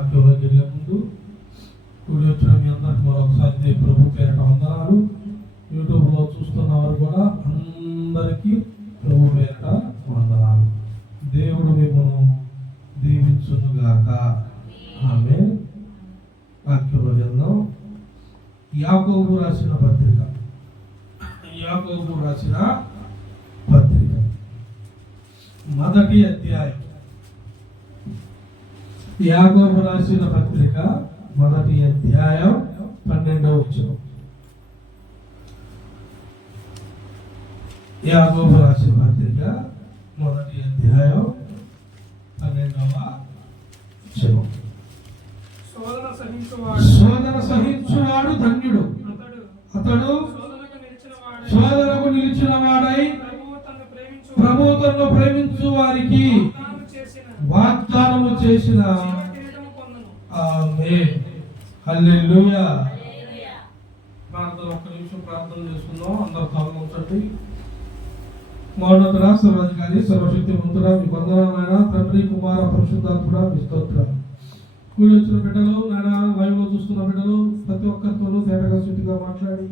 వాక్యంలోకి వెళ్ళే ముందు కూడి వచ్చిన మీ అందరికి మరొకసారి ప్రభు పేరిట వందనాలు. యూట్యూబ్లో చూస్తున్న వారు కూడా అందరికీ ప్రభు పేరిట వందనాలు. దేవుడు మిమ్మల్ని దీవించునుగాక. ఆమేన్. వాక్యంలో వెళ్దాం. యాకోబు రాసిన పత్రిక మొదటి అధ్యాయం. యాకోబు రాసిన పత్రిక మొదటి అధ్యాయం 12వ వచనం. యాకోబు రాసిన పత్రిక మొదటి అధ్యాయం 12వ వచనం. శోధన సహించువాడు ధన్యుడు, అతడు శోధనకు నిలిచిన వాడై ప్రభువు తనను ప్రేమించు వారికి వాగ్దానము చేసిన. ఆమేన్. హల్లెలూయా. ప్రార్థన ఒక్క నిమిషం ప్రార్థన చేసుకుందాం. అందరూ తల ఉంచండి. మౌనతుడ సర్వాధికారి సర్వశక్తివంతుడ మీ వందనాలైన తండ్రి కుమార పరిశుద్ధాత్ముడా మీ స్తోత్రాలు. కూడి వచ్చిన బిడ్డలు, నాయన లైవ్ లో చూస్తున్న బిడ్డలు ప్రతి ఒక్కరితోనూ తేటగా శుద్ధిగా మాట్లాడి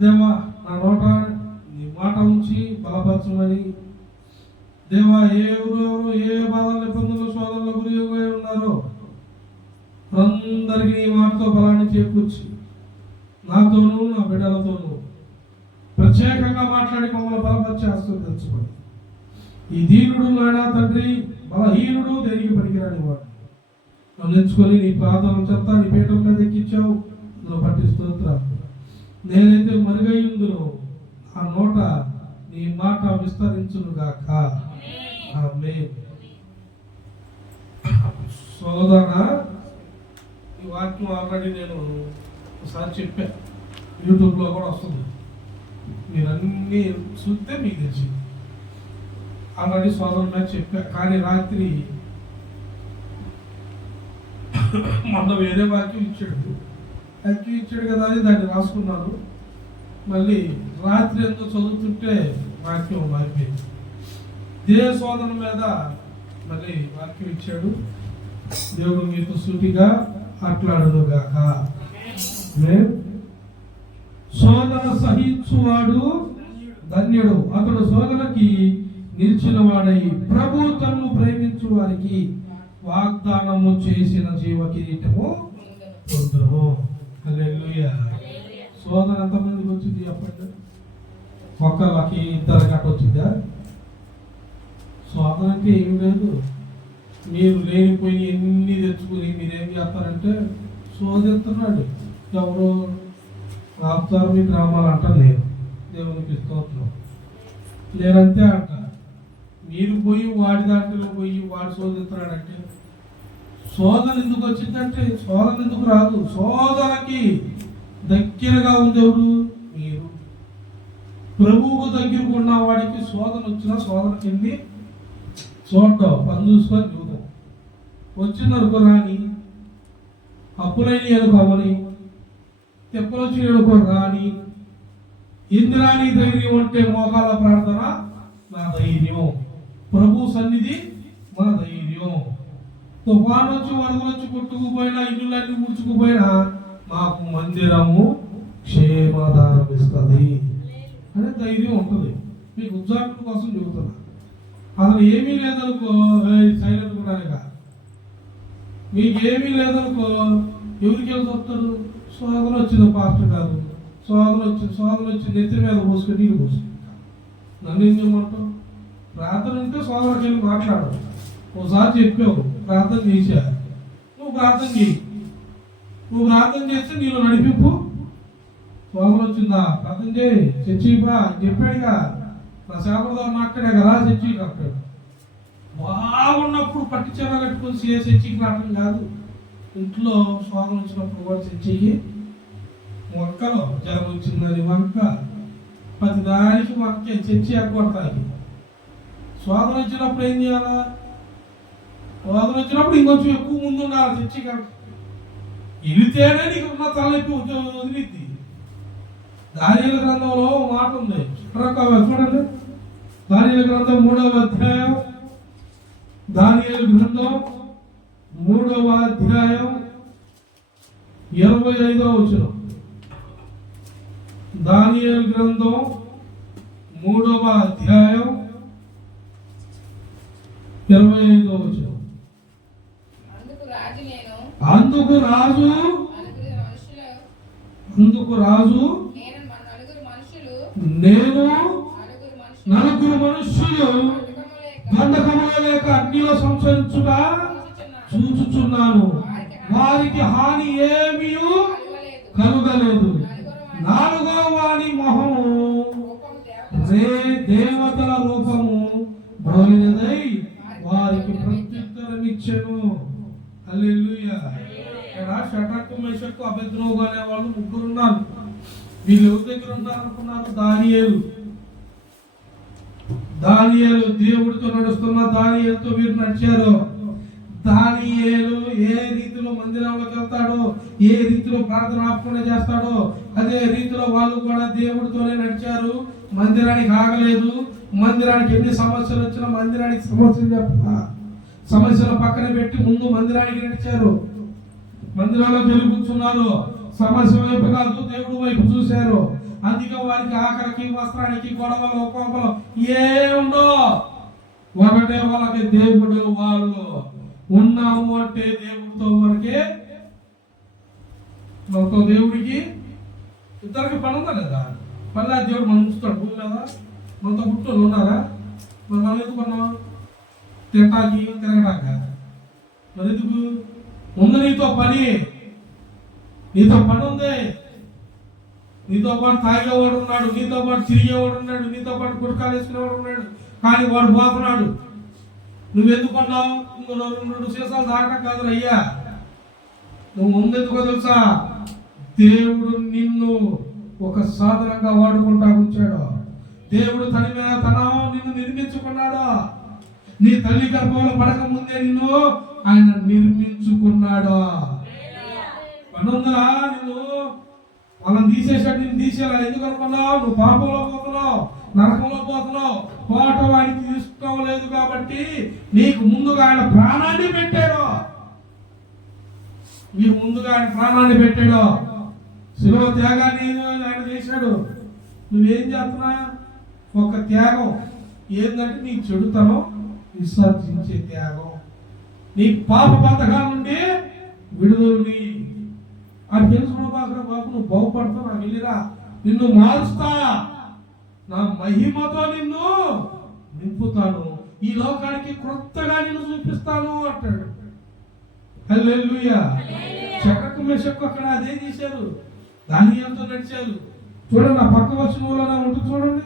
దేవా నా నోట నీ మాట ఉంచి బలపరచమని. దేవా ఎవరెవరు ఏ బాధల ఇబ్బందులు శోధనల గురిగా ఉన్నారో అందరికీ నీ మాటతో బలాన్ని చేకూర్చి నాతోనూ నా బిడ్డలతోనూ ప్రత్యేకంగా మాట్లాడి మమ్మల్ని బలపరిచి ఆశీర్వదించమని. ఈ దీనుడు నాయన తండ్రి బలహీనుడు దేనికి పనికిరాని వాడు ఎంచుకొని నీ పాదం చెత్త నీ పీఠం మీద ఎక్కించావు. అందులో పట్టి స్తోత్రాలు. నేనైతే మరుగైందును ఆ నోట నీ మాట విస్తరించునుగాక. ఆమేన్. సోదర, ఈ వాక్యం ఆల్రెడీ నేను ఒకసారి చెప్పా, యూట్యూబ్లో కూడా వస్తుంది. మీరు అన్నీ చూస్తే మీకు తెలిసి ఆల్రెడీ సోదరు మీద చెప్పా. కానీ రాత్రి మొన్న వేరే వాక్యం ఇచ్చాడు కదా అని దాన్ని రాసుకున్నాను. మళ్ళీ రాత్రి ఎంతో చదువుతుంటే వాక్యం మారిపోయింది. దేవ శోధన మీద మళ్ళీ వాక్యం ఇచ్చాడు. దేవుడు మీతో సూటిగా మాట్లాడునుగాక. శోధన సహించువాడు ధన్యుడు, అతడు శోధనకి నిలిచిన వాడై ప్రభు తనను ప్రేమించు వారికి వాగ్దానము చేసిన జీవ కిరీటము పొందును. హల్లెలూయా. శోధన ఎంతమందికి వచ్చింది చెప్పండి? ఒక్కళ్ళకి ఇద్దరు గట్ట వచ్చిందా? శోధన అంటే ఏం లేదు. మీరు లేనిపోయి ఎన్ని తెచ్చుకుని మీరేం చేస్తారంటే శోధిస్తున్నాడు. ఎవరు ఆపుతారు మీ గ్రామాలు అంటారు. నేను దేవునికి స్తోత్రం. నేనంతే అంట. మీరు పోయి వాడి దాంట్లో పోయి వాడు శోధిస్తున్నాడంటే శోధన ఎందుకు వచ్చిందంటే శోధన ఎందుకు రాదు. శోధనకి దగ్గరగా ఉండేవాడు మీరు. ప్రభువుకు దగ్గరకు ఉన్న వాడికి శోధన వచ్చినా శోధన కింద చూడటం పని చూసుకొని చూద్దాం. వచ్చిందనుకో రాని, అప్పులైన అనుకోమని, తెప్పలు వచ్చి అనుకో రాని. ఇంద్రాని ధైర్యం అంటే మోకాల ప్రార్థన నా ధైర్యం, ప్రభు సన్నిధి మన ధైర్యం. తుఫాను వచ్చి వరదలు వచ్చి కొట్టుకుపోయినా ఇల్లులన్నీ ముడుచుకుపోయినా మాకు మందిరము క్షేమాధారం ఇస్తుంది అనే ధైర్యం ఉంటుంది. మీకు ఉద్యోగం కోసం చెబుతున్నా. అసలు ఏమీ లేదనుకో సైలెంట్ కూడా. మీకు ఏమీ లేదనుకో ఎవరికి వెళ్ళి వస్తారు? శోధన వచ్చింది పాస్టర్ కాదు, శోధన వచ్చి నెత్తి మీద పోసుకొని నీళ్ళు పోసుకుంటా. నన్ను ఏం చేయమంటావు? ప్రార్థన ఉంటే శోధనకి వెళ్ళి మాట్లాడు. ఒకసారి చెప్పావు ప్రార్థన చేశా, నువ్వు ప్రార్థన చేయి. నువ్వు ప్రార్థన చేస్తే నీళ్ళు నడిపింపు. శోధన వచ్చిందా? ప్రార్థన చేయి, చర్చిగా చెప్పాడుగా. నా సేపడదా మాట్లాడే కదా చర్చికి కట్టాడు. బాగున్నప్పుడు పట్టి చీర కట్టుకొని చర్చికి రావడం కాదు. ఇంట్లో శోధన వచ్చినప్పుడు కూడా చర్చికి మొక్కలు జ్వరం వచ్చిందని వంక ప్రతి దానికి మొక్కే చర్చి ఎగ్గొడతాయి. శోధన వచ్చినప్పుడు ఏం చేయాలా? శోధన వచ్చినప్పుడు ఇంకొంచెం ఎక్కువ ముందు ఉండాలి చర్చి కాబట్టి. వెళితేనే నీకు ఉన్న తలనొప్పి వదిలిద్ది. దానియేలు గ్రంథంలో మాట ఉంది, చూడండి. దానియేలు గ్రంథం 3వ అధ్యాయం, దానియేలు గ్రంథం 3వ అధ్యాయం 25వ వచనం. దానియేలు గ్రంథం 3వ అధ్యాయం 25వ వచనం. అందుకు రాజు నేను నలుగురు మనుష్యులు గంధకముల లేక అగ్నిలో సంచరించుట చూచుచున్నాను, వారికి హాని ఏమీ కలుగలేదు. 4వ వాని మొహము దేవతల రూపము బోలినదై వారికి ప్రత్యుత్తరమిచ్చెను. హల్లెలూయా. ఇక్కడ షడ్రకు మేషకు అబేద్నెగో అనే వాళ్ళు 3 ఉన్నారు. వీళ్ళు ఎవరి దగ్గర ఉన్నారు అనుకున్నారు? దానియేలు దేవుడితో నడుస్తున్న దానియేలుతో వీరు నడిచారు. దానియేలు ఏ రీతిలో మందిరంలోకి వెళ్తాడో, ఏ రీతిలో ప్రార్థన ఆపకుండా చేస్తాడో అదే రీతిలో వాళ్ళు కూడా దేవుడితోనే నడిచారు. మందిరానికి ఆగలేదు. మందిరానికి ఎన్ని సమస్యలు వచ్చినా మందిరానికి సమస్యలు పక్కన పెట్టి ముందు మందిరానికి నడిచారు. మందిరంలో వెలుగుతున్నారు. సమస్య వైపు కాదు, దేవుడి వైపు చూశారు. అందుకే వారికి ఆఖరికి వస్త్రానికి గొడవలు కోపలు ఏముండో, ఒకటే వాళ్ళకి దేవుడు. వాళ్ళు ఉన్నాము అంటే దేవుడితో మనకి, మనతో దేవుడికి ఇద్దరికి పని ఉందా లేదా? మళ్ళీ దేవుడు మనం చూస్తాడు భూమి మీద. మనతో పుట్టులు ఉన్నారా? మనం ఎందుకు ఉన్నాం? తింటాకి తిరగడాక. మరి ఎందుకు ఉంది? నీతో పని ఉంది. నీతో పాటు తాగేవాడు ఉన్నాడు, నీతో పాటు తిరిగేవాడు ఉన్నాడు, నీతో పాటు గురకాలు వేసుకునేవాడు ఉన్నాడు. కానీ వాడు పోతున్నాడు. నువ్వెందుకున్నావు? ఇంకో 2 సీసాలు తాగడం కాదు అయ్యా. నువ్వు ముందెందుకో తెలుసా? దేవుడు నిన్ను ఒక సాధనంగా వాడుకుంటా ఉంచాడు. దేవుడు నిన్ను నిర్మించుకున్నాడు. నీ తల్లి గర్భంలో పడక ముందే నిన్ను ఆయన నిర్మించుకున్నాడు. పనుందా? నిన్ను వాళ్ళని తీసేసాడు. నిన్ను తీసేలా. ఎందుకు అనుకున్నావు? నువ్వు పాపంలో పోతున్నావు, నరకంలో పోతున్నావు. పోవటం వాడికి ఇష్టం లేదు కాబట్టి నీకు ముందుగా ఆయన ప్రాణాన్ని పెట్టాడు. నీకు ముందుగా ఆయన ప్రాణాన్ని పెట్టాడు. శిలువ త్యాగాన్ని ఆయన చేశాడు. నువ్వేం చేస్తున్నా? ఒక త్యాగం ఏంటంటే నీ చెడుతనం విసర్జించే త్యాగం. నీ పాప పథకాల నుండి విడుదలని అది తెలుసుకోబాక బాబు. నువ్వు బాగుపడతావు, నాకు వెళ్ళిరా, నిన్ను మారుస్తా, నా మహిమతో నిన్ను నింపుతాను, ఈ లోకానికి క్రొత్తగా నిన్ను చూపిస్తాను అంటాడు. హల్లెలూయా. శద్రకు మేషకు అక్కడ అదే చేశారు. దానియేలుతో నడిచారు. చూడండి, ఆ పక్క వచనంలోనే ఉంటుంది. చూడండి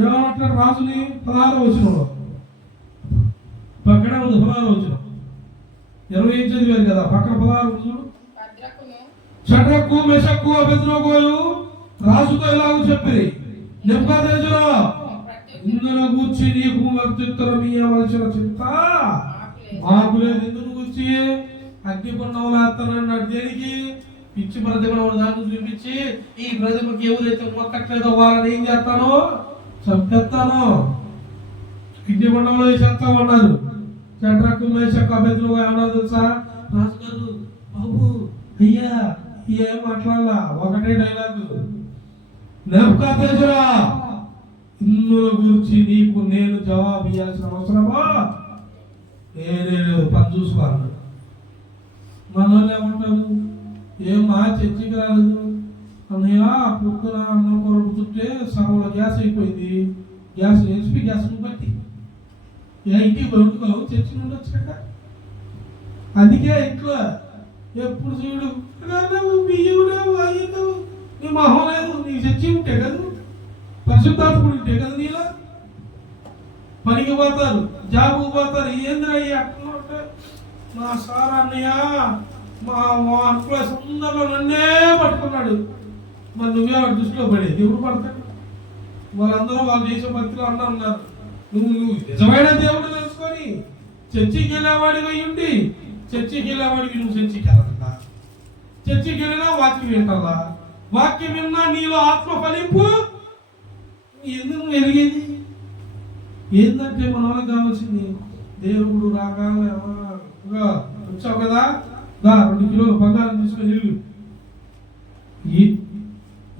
ఏమంటాడు రాజుని. 16వ వచనంలో పక్కనే ఉంది. 16వ వచనం 20 చదివారు కదా, పక్కన 16 చూడు. షడ్రకు మేషకు అబేద్నెగోలు రాజుతో ఇలాగ చెప్పి, నెబుకద్నెజరు, ఇందులో గూర్చి నీకు ప్రత్యుత్తరం ఇవ్వవలసిన చింత మాకు లేదు. ఇందును గూర్చి అగ్నిగుండంలో వేస్తానన్నాడు. దేనికి? పిచ్చి ప్రతిమను దాన్ని చూపించి ఈ ప్రతిమకి ఎవరైతే మొక్కట్లేదో వాళ్ళని ఏం చేస్తాను? చంపేస్తాను. అగ్నిగుండంలో వేసేస్తా ఉన్నారు. షడ్రకు మేషకు అబేద్నెగో ఏమన్నా తెలుసా? రాజుగారు, బాబు, అయ్యా, ఏం మాట్లాడాలా? ఒకటే డైలాగు. నెబుకద్నెజరు, ఇందులో గురించి నీకు నేను జవాబు ఇవ్వాల్సిన అవసరమా? నేనే పని చూసుకోవాలి. మన వాళ్ళు ఏమంటారు? ఏమా చర్చికి రాలేదు అన్నయ్య, పొద్దున అన్నం కూర ఉడుతుంటే సగంలో గ్యాస్ అయిపోయింది. గ్యాస్ హెచ్పి గ్యాస్ బట్టి ఇంటికి వండుకోవు, చర్చి నుండి వచ్చాక. అందుకే ఇంట్లో ఎప్పుడు చూడు బియ్యం లేవు, అయ్యి లేవు, నీ మొహం లేదు. నీకు చర్చి ఉంటే కదా, పరిశుద్ధాత్ముడు ఉంటే కదా నీలో. పనికి పోతారు, జాబుకు పోతారు. ఏంద్రయ్య అట్లా? మా సార్ అన్నయ్య మా ఎంప్లాయీస్ అందరిలో నన్నే పట్టుకున్నాడు. మరి నువ్వే వాడి దృష్టిలో పడేది. ఎవరు పడతాడు? వాళ్ళందరూ వాళ్ళు చేసే భక్తిలో ఉన్నారు. నువ్వు నిజమైన దేవుడు తెలుసుకొని చర్చికి వెళ్ళేవాడివి అయ్యుండి, చర్చికి వెళ్ళేవాడివి నువ్వు చర్చికి వెళ్ళాలా? చర్చికి వెళ్ళినా వాక్యం వింటారా? వాక్యం విన్నా నీలో ఆత్మ ఫలింపు ఎందుకు వెలిగేది? ఏంటంటే మన వాళ్ళకి కావాల్సింది దేవుడు రాగానే వచ్చావు కదా, 2 కిలోలు బంగారం తీసుకొని ఇల్లు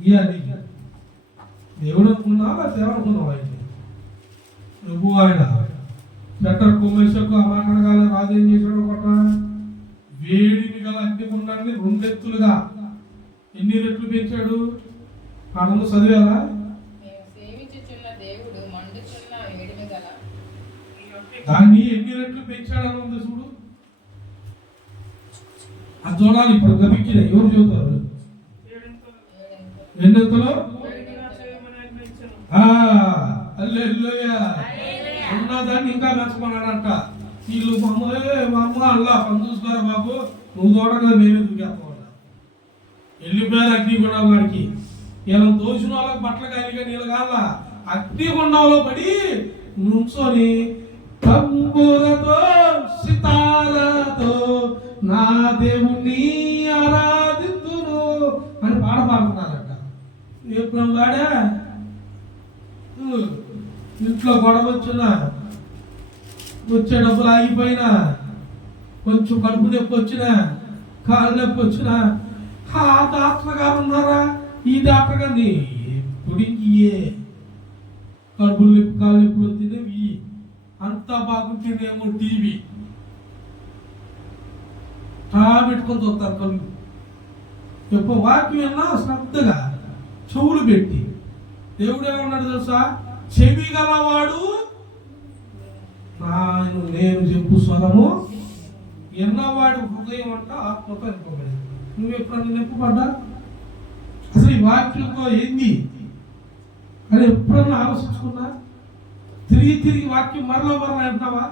ఇవ్వాలి. దేవుడు అనుకున్నావా లేకపోతే ఎవరనుకున్నావా? అయితే నువ్వు ఆయన చెట్టర్ కుమ్మేశకు అమాకడగాల రాజు ఏం చేశాడు? ఒకట వేడిని గల అగ్నిగుండాన్ని 2 ఎత్తులుగా ఎన్ని రెట్లు పెంచాడు? ఆనంద చదివారా? దాన్ని ఎన్ని రెట్లు పెంచాడని ఉంది చూడు. అది చూడాలి. ఇప్పుడు గబిక్కిన ఎవరు చూస్తారు? ఎన్నెంతలో ఉన్నదాన్ని ఇంకా మెచ్చమన్నాడంట. వీళ్ళు మా అమ్మ అల్లా పని చూసుకోరా బాబు, నువ్వు చూడగా మేమే దూకేస్తాం. వెళ్ళిపోయారు అగ్నిగుండం వాడికి. ఇలా దోషిన వాళ్ళకి బట్టలు కాలిగా నీళ్ళు కాల అగ్నిగుండంలో పడి నుంచొని తంబురతో సితారతో నా దేవుణ్ణి ఆరాధింతును అని పాట పాడుతున్నారట. ఎప్పుడు వాడా ఇంట్లో గొడవ వచ్చినా, వచ్చే డబ్బులు ఆగిపోయినా, కొంచెం కడుపు నొప్పి వచ్చినా, కాలు నొప్పి వచ్చినా, ఆ డాక్టర్ గారు ఉన్నారా, ఈ డాక్టర్ గారిని ఎప్పుడు ఇయ్యే కడుపులు నొప్పి కాలు నొప్పులు వచ్చినవి అంతా బాగుంటేనేమో టీవీ పెట్టుకొని చూస్తారు కళ్ళు. ఎప్పుడు వాక్యం విన్నా శ్రద్ధగా చెవులు పెట్టి. దేవుడు ఏమన్నాడు తెలుసా? చెవి గలవాడు నేను చెప్పు స్వరము ఎన్నవాడు హృదయం అంట ఆత్మతో నింపబడింది. నువ్వు ఎప్పుడన్నా నింపబడ్డా? అసలు ఈ వాక్యంతో ఏంది అని ఎప్పుడన్నా ఆలోచించుకున్నా? తిరిగి వాక్యం మరలా అంటున్నావా?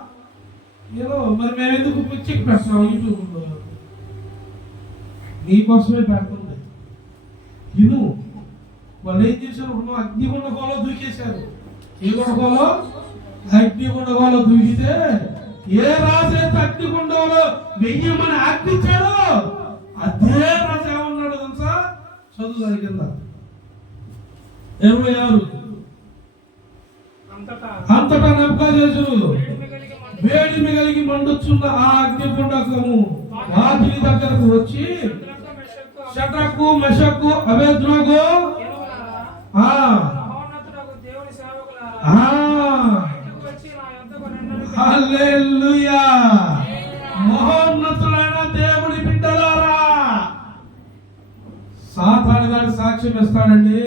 ఏదో మరి మేము ఎందుకు పిచ్చికి పెడుతున్నాం యూట్యూబ్లో? నీకోసమే పెడుతుంది. ఇను వాళ్ళు ఏం చేశారు? అగ్నిగుండంలో దూకేశారు. ఏ గుండంలో? అగ్నిగుండంలో దూకితే ఏ రాజు అయితే అగ్నిగుండంలో వెయ్యమని ఆజ్ఞించాడో అదే రాజు ఏమన్నాడు తెలుసా? చదువు దాని కింద ఎవరు అంతటా నెబుకద్నెజరు వేడిమి కలిగి మండుచున్న ఆ అగ్నిగుండము వాకిలి దగ్గరకు వచ్చి షడ్రకు మెషకు అబేద్నెగో హల్లెలూయా, మహోన్నతులైన దేవుని బిడ్డలారా, సాతాను గారు సాక్ష్యం ఇస్తాడండి.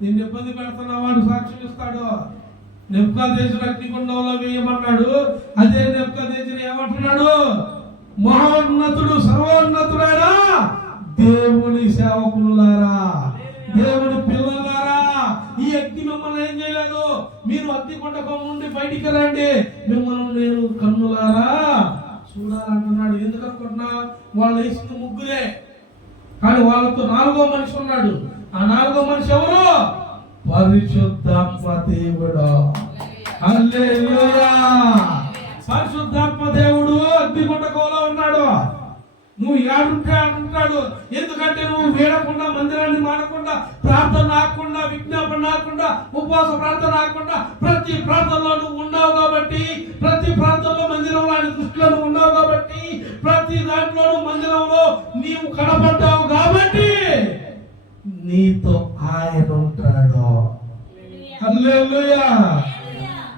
నిన్ను ఇబ్బంది పెడుతున్న వాడు సాక్ష్యం ఇస్తాడు. నెబుకద్నెజరు అగ్నిగుండంలో వేయమన్నాడు. అదే నెబుకద్నెజరు ఏమంటున్నాడు? మహోన్నతుడు సర్వోన్నతుడైన దేవుని సేవకులారా, దేవుని పిల్లలారా, ఈ అగ్ని మిమ్మల్ని ఏం చేయలేదు. మీరు అగ్నిగుండం నుండి బయటికి రండి, మిమ్మల్ని నేను కన్నులారా చూడాలంటున్నాడు. ఎందుకనుకుంటున్నా? వాళ్ళు వేసిన ముగ్గురే, కానీ వాళ్ళతో 4వ మనిషి ఉన్నాడు. ఆ 4వ మనిషి ఎవరు? పరిశుద్ధాత్మ దేవుడు. హల్లెలూయా, పరిశుద్ధాత్మ దేవుడు అగ్నిగుండంలో ఉన్నాడు. నువ్వు ఏడుంటే అంటున్నాడు. ఎందుకంటే నువ్వు వేడకుండా, మందిరాన్ని మానకుండా, ప్రార్థన ఆకుండా, విజ్ఞాపన ఆకుండా, ఉపవాస ప్రార్థన ఆకుండా ప్రతి ప్రార్థనలో నువ్వు ఉన్నావు కాబట్టి, ప్రతి ప్రార్థనలో మందిరంలో ఆయన దృష్టిలో నువ్వు ఉన్నావు కాబట్టి, ప్రతి దాంట్లోనూ మందిరంలో నీవు కనపడ్డావు కాబట్టి నీతో ఆయన ఉంటాడు. హల్లెలూయా.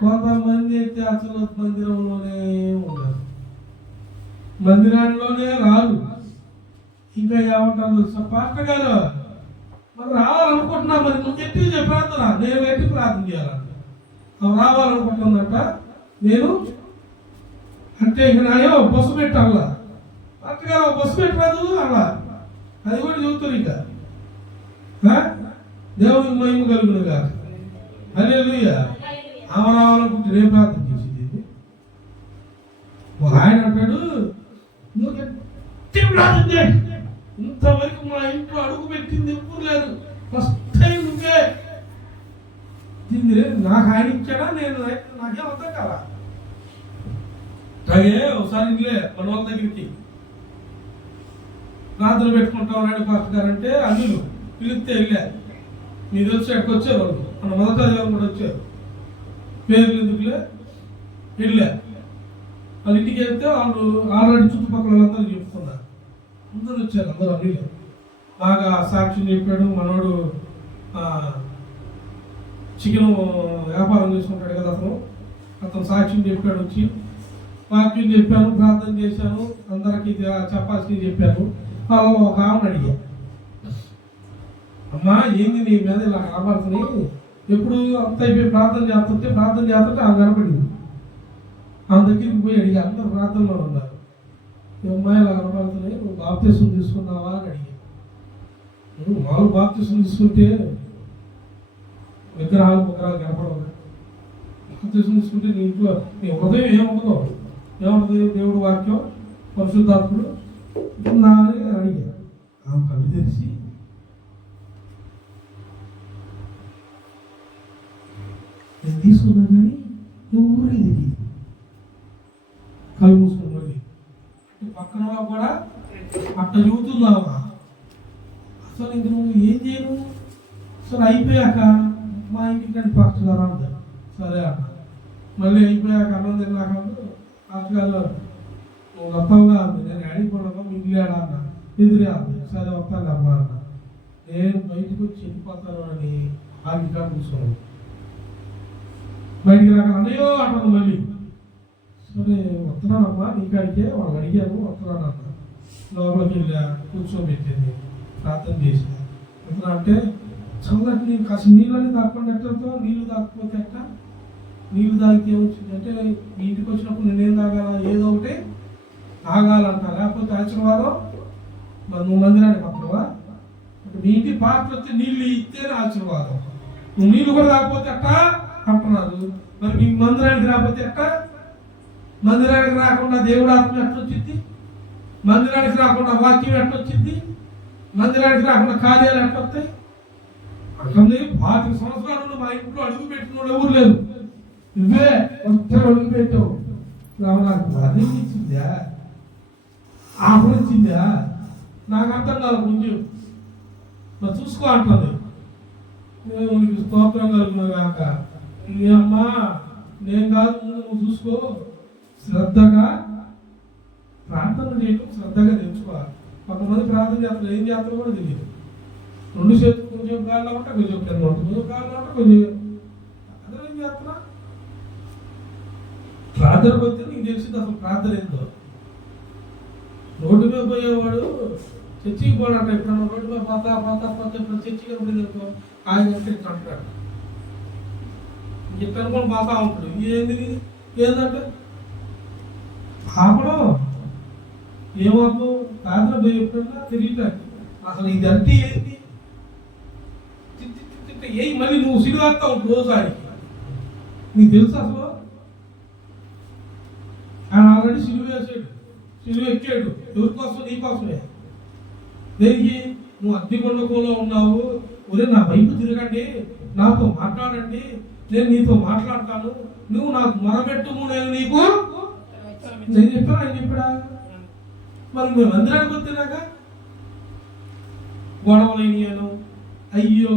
కొంతమంది అయితే అసలు మందిరంలోనే ఉండరు, మందిరాల్లోనే రాదు. ఇంకా ఏమంటారు? పాస్టర్ గారు మరి రావాలనుకుంటున్నా, మరి నువ్వు గట్టిగా ప్రార్థన, నేను గట్టి ప్రార్థన చేయాలంట. రావాలనుకుంటుందంట. నేను అంటే ఇక నాయో బస్సు పెట్టాలా, పాస్టర్ గారు బస్సు పెట్టరాదు అలా, అది కూడా చెబుతారు. ఇక దేవునికి మహిమ కలుగునుగా. హల్లెలూయా. ఆమె రావాలనుకుంటే నేను ప్రార్థన చేసేది. ఆయన అంటాడు, నువ్వు గట్టి ప్రార్థన చేయి. ఇంతవరకు మా ఇంట్లో అడుగు పెట్టింది ఎప్పుడు లేదు, ఫస్ట్ టైం నువ్వే. దీన్ని నాకు ఆయన ఇచ్చాడా? నేను నాకేం అర్థం కదా. అలాగే ఒకసారి ఇంట్లో మన వాళ్ళ దగ్గరికి ప్రార్థన పెట్టుకుంటాం అన్నాడు పాస్టర్ గారు. అంటే అల్లులు పిలిస్తే వెళ్ళా. నీకు వచ్చి అక్కడికి వచ్చేవాళ్ళు, మన మొదట కూడా వచ్చారు. పేర్లు ఎందుకులే వెళ్ళా. వాళ్ళ ఇంటికి వెళ్తే వాళ్ళు ఆల్రెడీ చుట్టుపక్కల వాళ్ళందరూ చెప్పుకున్నారు. అందరూ వచ్చారు, అందరూ అన్ని బాగా సాక్ష్యం చెప్పాడు. మనోడు చికెన్ వ్యాపారం చేసుకుంటాడు కదా, అతను సాక్ష్యం చెప్పాడు. వచ్చి వాక్యం చెప్పాను, ప్రార్థన చేశాను, అందరికీ చెప్పాల్సింది చెప్పాను. అలా ఒక ఆమెను అడిగా, అమ్మా ఏంది నీ మీద ఇలా కనబడుతున్నాయి, ఎప్పుడు అంత అయిపోయి ప్రార్థన చేస్తుంటే ఆమె కనపడింది. ఆమె దగ్గరికి పోయి అడిగా, అందరు ప్రార్థనలో ఉన్నారు, ఈ అమ్మాయి ఇలా కనబడుతున్నాయి, నువ్వు బాప్తీసం తీసుకున్నావా అని అడిగా. నువ్వు మామూలు బాప్తీసం తీసుకుంటే విగ్రహాలు కనపడవు, బాప్తీసం తీసుకుంటే నీ ఇంట్లో నీ హృదయం ఏముంటుంది, దేవుడు వాక్యం పరిశుద్ధాత్ముడు నా అని అడిగా. ఆమె కళ్ళు తెరిచి నేను తీసుకున్నా కానీ ఎవరు ఇది కళ్ళు మూసుకుని పక్కన కూడా అట్ట చూస్తున్నావా, అసలు ఇంక నువ్వు ఏం చేయను, అసలు అయిపోయాక మా ఇంటికి కానీ పాస్టర్ గారు అంటారు. సరే అన్న, మళ్ళీ అయిపోయాక అన్నం తిన్నాక పాస్టర్ గారు నువ్వు వస్తావుగా అంది. నేను అడిగిపోవడం మిగిలిడా అన్న, ఎదురే అంది. సరే వస్తాను అమ్మా అన్న. నేను బయటకు వచ్చి వెళ్ళిపోతాను అని ఆగిగా కూర్చోను. బయటికి రాక అన్నయ్యో అంటాను మళ్ళీ. సరే వస్తున్నానమ్మా నీకాడికే, వాళ్ళు అడిగాను వస్తున్నాను అన్న. లోపలికి వెళ్ళా, కూర్చోబెట్టింది, ప్రార్థన చేసా. వస్తున్నా అంటే చల్లటి నీళ్ళు కాస్త నీళ్ళని దాక్కుండా ఎట్టతో, నీళ్ళు దాకపోతే ఎట్ట, నీళ్ళు తాగితే ఏమొచ్చిందంటే మీ ఇంటికి వచ్చినప్పుడు నేనేం తాగాల, ఏదో ఒకటి తాగాలంట, లేకపోతే ఆశీర్వాదం. మరి నువ్వు మందిరానికి వస్తావా, మీ ఇంటి పాత్ర వచ్చి నీళ్ళు ఇస్తేనే ఆశీర్వాదం, నువ్వు నీళ్ళు కూడా తాకపోతే ఎట్ట అంటున్నారు. మరి మీ మందిరానికి రాకపోతే ఎట్ట, మందిరానికి రాకుండా దేవుడు ఆత్మ ఎట్టొచ్చింది, మందిరానికి రాకుండా వాక్యం ఎట్టొచ్చింది, మందిరానికి రాకుండా కార్యాలు ఎట్టొస్తాయి. అట్లనే 25 సంవత్సరాలు మా ఇంట్లో అడుగు పెట్టిన వాళ్ళు ఎవరు లేరు, నువ్వే ఒక్కరు అడుగు పెట్టావు. నాకు అదే ఇచ్చిందా, ఆఫర్ ఇచ్చిందా, నాకు అర్థం కాదు. కొంచెం మరి చూసుకో అంటుంది. నీకు స్తోత్రం కలుగుతున్నా కాక, అమ్మా నేను కాదు, నువ్వు చూసుకో, శ్రద్ధగా ప్రార్థన చేయడం, శ్రద్ధగా తెచ్చుకోవాలి. కొంతమంది ప్రార్థన చేస్తారు, ఏం చేస్తారో కూడా తెలియదు. 2 చేతులు కొంచెం గాల్లో ఉంటే కొంచెం కింద ఉంటుంది, కొంచెం గాల్లో ఉంటే కొంచెం అదే ఏం చేస్తున్నా. ప్రార్థనకు వస్తే నీకు తెలిసింది అసలు ప్రార్థన ఏందో. రోడ్డు మీద పోయేవాడు చర్చికి పోడంట, ఎప్పుడన్నా రోడ్డు మీద పోతా ఇప్పుడు చర్చికి పడింది అనుకో, ఆయన అంటే ఇట్లా అంటాడు, ఇట్లా అనుకోని పోతా ఉంటాడు. ఏంటంటే ఆపడం ఏమవుతూ ప్రార్థన పోయి ఎప్పుడన్నా తిరిగిటాడు. అసలు ఇది అంటే ఏంటి ఏ మళ్ళీ నువ్వు సిలువేస్తా ఉంటావు రోజు ఆడికి, నీకు తెలుసు అసలు ఆయన ఆల్రెడీ సిలువ వేసాడు, సిలువ ఎక్కాడు. ఎవరి కోసం? నీ కోసమే. దేనికి? నువ్వు అగ్నిగుండంలో ఉన్నావు, ఒరే నా వైపు తిరగండి, నాతో మాట్లాడండి, నేను నీతో మాట్లాడతాను, నువ్వు నాకు మొరబెట్టుము, నేను నీకు నేను చెప్పాను, ఆయన చెప్పాడా? మరి మేము మందిరానికి వస్తున్నాక గొడవలైనను, అయ్యో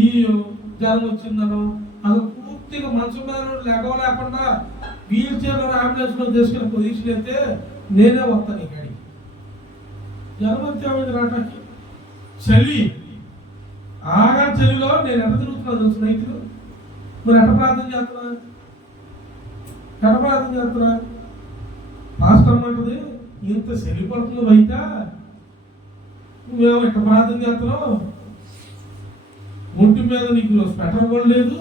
ఈయో జ్వరం వచ్చిందనో, అది పూర్తిగా మంచం మీద లేకుండా వీల్ చైర్లో అంబులెన్స్లో తీసుకుని పొజిషన్ అయితే నేనే వస్తాను ఇక్కడికి. జ్వరం వచ్చేవాడి రావటానికి చలి, ఆగా చలిలో నేను ఎట్ట తిరుగుతున్నా తెలుసు రైతులు. మరి ఎట్ట ప్రార్థన చేస్తున్నా పాస్టర్ అమ్మంటది, ఇంత చలి పడుతుంది బయట, నువ్వేమో ఎట్ట ప్రార్థన చేస్తున్నావు, ఒంటి మీద నీకు స్వెటర్ కూడా లేదు,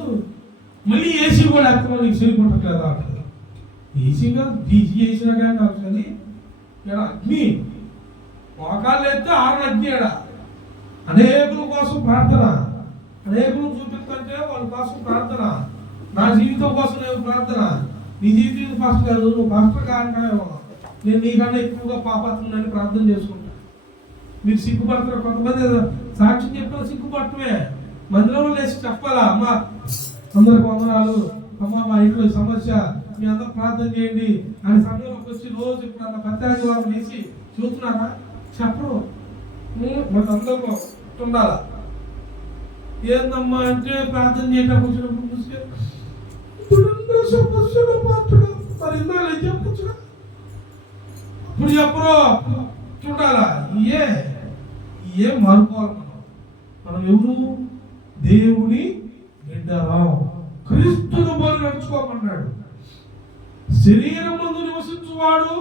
మళ్ళీ ఏసీ కూడా ఎక్కడో నీకు చలి పట్టట్లేదా అంటారు. ఏసీగా డీసీ చేసినా కానీ నాకు చలి, ఇక్కడ అగ్ని మోకాళ్ళు ఎత్తే 6 అగ్ని. ఎడ అనేకుల కోసం ప్రార్థన, అనేకులు చూపిస్తుంటే వాళ్ళ కోసం ప్రార్థన, నా జీవితం కోసం నేను ప్రార్థన. నీ జీవితం ఫస్ట్ కాదు, నువ్వు పాస్టర్ కాంటావేమో, నేను నీకన్నా ఎక్కువగా పాపాత్మని ప్రార్థన చేసుకుంటా. మీరు సిగ్గుపడతారు, కొంతమంది సాక్ష్యం చెప్పిన సిగ్గుపడటమే, మందిరంలో లేచి చెప్పాలా, అమ్మ అందరికి వందనాలు, అమ్మ మా ఇంట్లో సమస్య, మీ అందరూ ప్రార్థన చేయండి అని సమయంలోకి వచ్చి రోజు ఇప్పుడు అన్న ప్రత్యేక వారం వేసి చూస్తున్నారా? చెప్పరు. అందరూ ఉండాలా. ఏందమ్మా అంటే ప్రార్థన చేయడానికి వచ్చినప్పుడు చూస్తే సమస్యలు మాత్రం మరి ఇందాక చెప్పచ్చుగా, ఇప్పుడు చెప్పరు చూడాలా ఏ మారుకోవాలి మనం ఎవరు దేవుని బిడ్డరా క్రీస్తును పోలి నడుచుకోమన్నాడు. శరీరం ముందు నివసించువాడు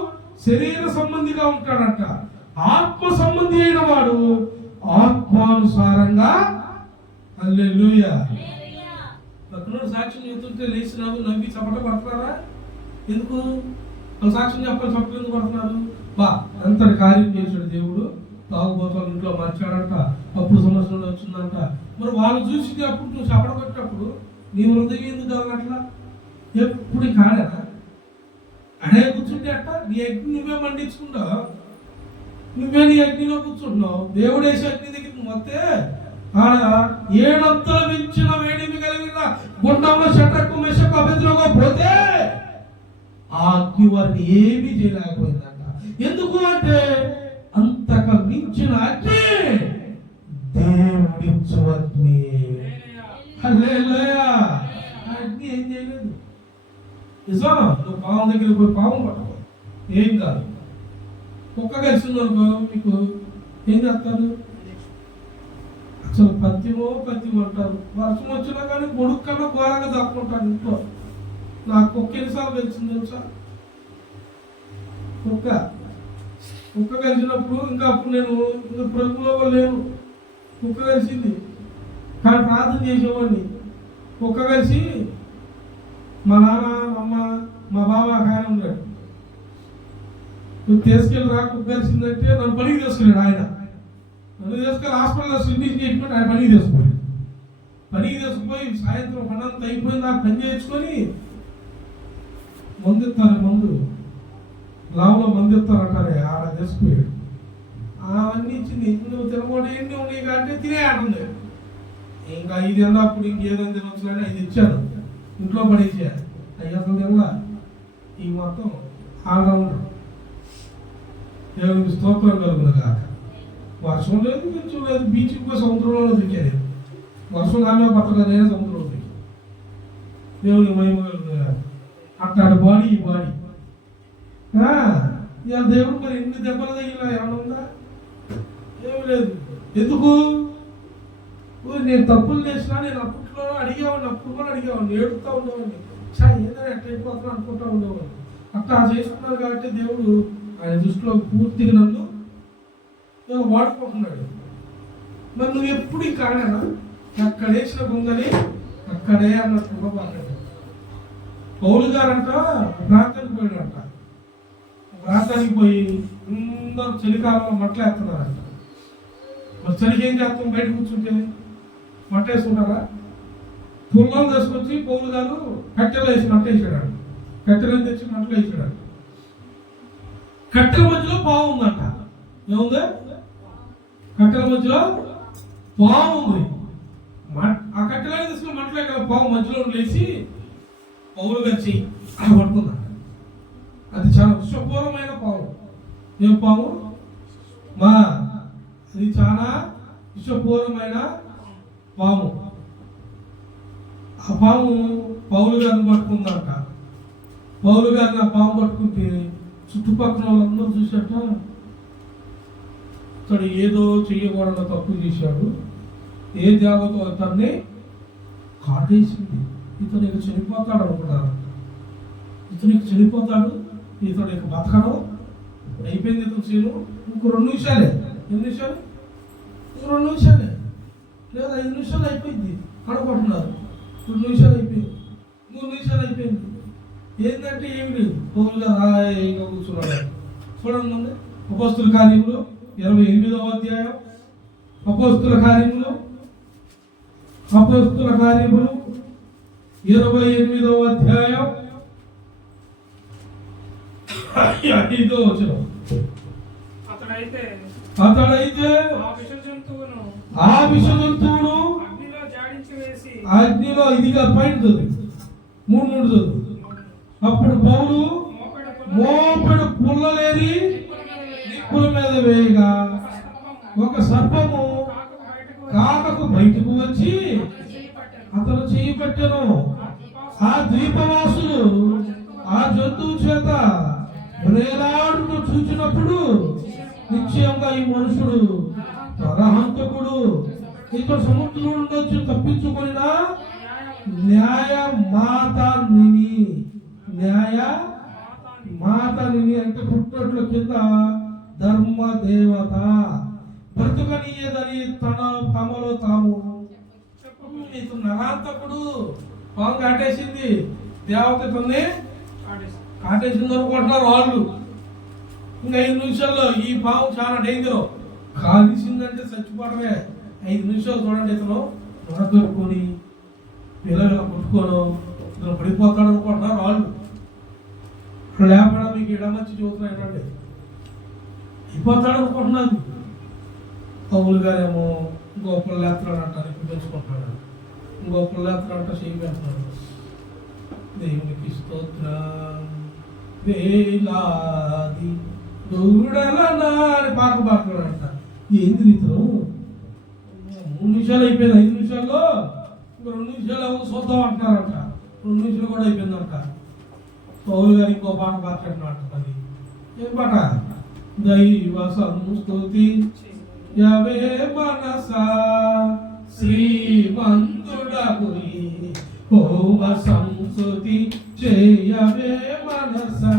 శరీర సంబంధిగా ఉంటాడంట. ఆత్మ సంబంధి అయిన వాడు ఆత్మానుసారంగా. హల్లెలూయా. పక్కన సాక్ష్యం చెబుతుంటే లేచి నవ్వి చప్పట పడుతున్నారా? ఎందుకు వాళ్ళు సాక్ష్యం చెప్పాలి? చప్పట్లు ఎందుకు పడుతున్నారు? బా అంతటి కార్యం చేశాడు దేవుడు. తాగుబోతాలు ఇంట్లో మార్చాడంట, అప్పుడు సమస్యలు వచ్చిందంట. మరి వాళ్ళు చూసి అప్పుడు నువ్వు చప్పట కొట్టినప్పుడు నీ హృదయం ఎందుకు కాదట్లా? ఎప్పుడు కాడా అడే కూర్చుంటే అట్ట నీ అగ్ని నువ్వే మండించుకుంటావు. నువ్వే నీ అగ్నిలో కూర్చుంటున్నావు. దేవుడు వేసే అగ్ని దగ్గరికి వస్తే ఆడ 7 అంతలు మించిన వేడిమి కలిగిన గుండంలో షట్రకు మెషకు అబేద్నెగో పోతే ఆ అగ్ని వారిని ఏమీ చేయలేకపోయిందంట. ఎందుకు అంటే అంతకు మించిన అగ్ని దేవుడిచ్చు అగ్ని. హల్లెలూయా. అగ్ని ఏం చేయలేదు. నిజమా? నువ్వు పాము దగ్గర పోయి పాము పట్టుకో, ఏం కాదు. కుక్క కలిసిందనుకో మీకు ఏం చేస్తారు? అసలు పత్తిమో అంటారు. వర్షం వచ్చినా కానీ గొడుగు కన్నా ఘోరంగా దాక్కుంటారు ఇంట్లో. నాకు కుక్క ఎన్నిసార్లు కలిసింది తెలుసా? కుక్క కలిసినప్పుడు ఇంకా అప్పుడు నేను ఇంకా ప్రభులో లేను. కుక్క కలిసింది కానీ ప్రార్థన చేసేవాడిని. కుక్క కలిసి మా నాన్న అమ్మ మా బాబా ఆయన ఉన్నాడు. నువ్వు తీసుకెళ్ళి కుక్క కలిసిందంటే నన్ను పనికి తీసుకెళ్ళాడు ఆయన. నన్ను తీసుకెళ్ళి హాస్పిటల్లో సిడ్నీకి చెప్పినట్టు ఆయన పనికి తీసుకుపోయి సాయంత్రం పనంతా అయిపోయింది. నాకు పని చేయించుకొని మందు ఇస్తారు. లావులో మందు ఇస్తారంటారే ఆడ తీసుకుపోయాడు. అవన్నీ ఇచ్చింది. నువ్వు తినకూడదు ఎన్ని ఉన్నాయి కాబట్టి తినే ఆడుంది. ఇంకా 5 అన్నప్పుడు ఇంకేదని తినొచ్చు కానీ 5 ఇచ్చాను. ఇంట్లో పడేసేయాలి. అయ్యా అసలు తినలా. ఈ మొత్తం ఆల్రౌండర్. దేవునికి స్తోత్రం కలుగును కాక. వర్షం లేదు, కొంచెం లేదు. బీచ్కి పోయి సముద్రంలో దిగాను. వర్షం నామే పట్టగా నేనే సముద్రంలో దిగాను. దేవునికి మహిమ కలుగును కాక. అట్లాంటి బాడీ ఈ బాడీ. ఇవాళ దేవుడు మరి ఎన్ని దెబ్బలు తగిలినా ఏమైనా ఉందా? ఏమి లేదు. ఎందుకు? నేను తప్పులు చేసినా నేను అప్పట్లో అడిగేవాడిని. అప్పుడు కూడా అడిగేవాడిని, ఏడుస్తూ ఉండేవాడిని. ఏదైనా ఎట్లా అయిపోతున్నా అనుకుంటా ఉండేవాడిని. అట్లా చేసుకున్నారు కాబట్టి దేవుడు ఆయన దృష్టిలో పూర్తిగా నన్ను వాడుకుంటున్నాడు. మరి నువ్వు ఎప్పుడు ఈ కాడనా అక్కడేసిన గుంగని అక్కడే అన్నట్టుగా మాట్లాడాడు. పౌలు గారంట ప్రాంతానికి పోయాడంట. ప్రాంతానికి పోయి అందరూ చలికాలంలో మట్టలు వేస్తున్నారంట. మరి చలికి ఏం చేస్తాం? బయట కూర్చుంటే మంట వేసుకుంటారా? పుల్లలు తీసుకొచ్చి పౌలు గారు కట్టెలు వేసి మంట వేసాడు. కట్టెలను తెచ్చి మంటలు వేసాడు. కట్టెల మధ్యలో పాము ఉందంట. ఏముంది? కట్టెల మధ్యలో పాము ఉంది. ఆ కట్టెలని తీసుకుని మంటలో ఇక్కడ పాము మధ్యలో లేచి పౌలు గారి అలా పడుతుందంట. అది చాలా విషపూర్వమైన పాము. ఏం పాము? అది చాలా విషపూర్వమైన పాము. ఆ పాము పౌలు గారిని పట్టుకుందంట. పౌలు గారిని ఆ పాము పట్టుకుంటే చుట్టుపక్కల వాళ్ళందరూ చూసాట, ఇతడు ఏదో చెయ్యకూడదు తప్పు చేశాడు. ఏ దేవతో అతన్ని కాటేసింది. ఇతను ఇక చనిపోతాడు అనుకున్నారంట. ఇతను ఇక చనిపోతాడు, ఇతడు ఇక బతకడం అయిపోయింది. ఇతను చేయను ఇంకో 2 నిమిషాలే. ఎన్ని నిమిషాలు? ఇంకో 2 నిమిషాలే లేదా 5 నిమిషాలు అయిపోయింది అనుకుంటున్నారు. 2 నిమిషాలు అయిపోయింది, 3 నిమిషాలు అయిపోయింది. ఏంటంటే ఏమి లేదు. పౌలుగా హాయిగా కూర్చున్నాడు. చూడండి అపోస్తుల కార్యములు 28వ అధ్యాయం. అపోస్తుల కార్యములు 28వ అధ్యాయం 5వ వచనం. అతడైతే ఆ విష జంతువును అగ్నిలో ఇదిగా పైన చదువు 3 చదువు. అప్పుడు పౌలు మోపెడు పుల్లలేరి నిప్పుల మీద వేయగా ఒక సర్పము కాకకు బయటకు వచ్చి అతను చెయ్యి పెట్టెను. ఆ ద్వీపవాసులు ఆ జంతువు చేత వేలాడుతూ చూసినప్పుడు నిశ్చయంగా ఈ మనుషుడు పరహంతకుడు, ఇక సముద్రం నుంచి తప్పించుకున్నా న్యాయ మాతనిని, న్యాయ మాతనిని అంటే పుట్టట్ల కింద ధర్మ దేవత బ్రతుకనీయదని తమలో తాము ఇతను నరాంతకుడు. పాము కాటేసింది, దేవత ఇతన్ని కాటేసింది అనుకుంటున్నారు వాళ్ళు. ఇంకా 5 నిమిషాల్లో ఈ పాము చాలా డేంజర్, కాలిసిందంటే చచ్చిపోవడమే. 5 నిమిషాలు చూడండి, ఇతను దొరకొని పిల్లలు కొట్టుకోను ఇతను పడిపోతాడు అనుకుంటున్నారు వాళ్ళు. లేపడా మీకు ఇడమచ్చి చూస్తున్నాయండి, అయిపోతాడు అనుకుంటున్నాను. పౌలు గారేమో గోపులు లేస్తున్నాడు అంటారు, పెంచుకుంటున్నాడు. గోపులు లేస్తున్నాడంట, చేయి పెడుతున్నాడు. దేవునికి స్తోత్రం. వేలాది దూడలనా అని పాట పాడుతున్నాడంట. ఏంది రీతిలో 3 నిమిషాలు అయిపోయింది, 5 నిమిషాల్లో 2 నిమిషాలు చూద్దాం అంటున్నారంట. 2 నిమిషాలు కూడా అయిపోయిందంట. పౌలు గారు ఇంకో పాట పాడుతున్నాడు. అది ఏం పాట? దైవ సంస్తుతి యవే మనసా శ్రీమంతుడగు హోమ సంస్తుతి చేయవే మనసా,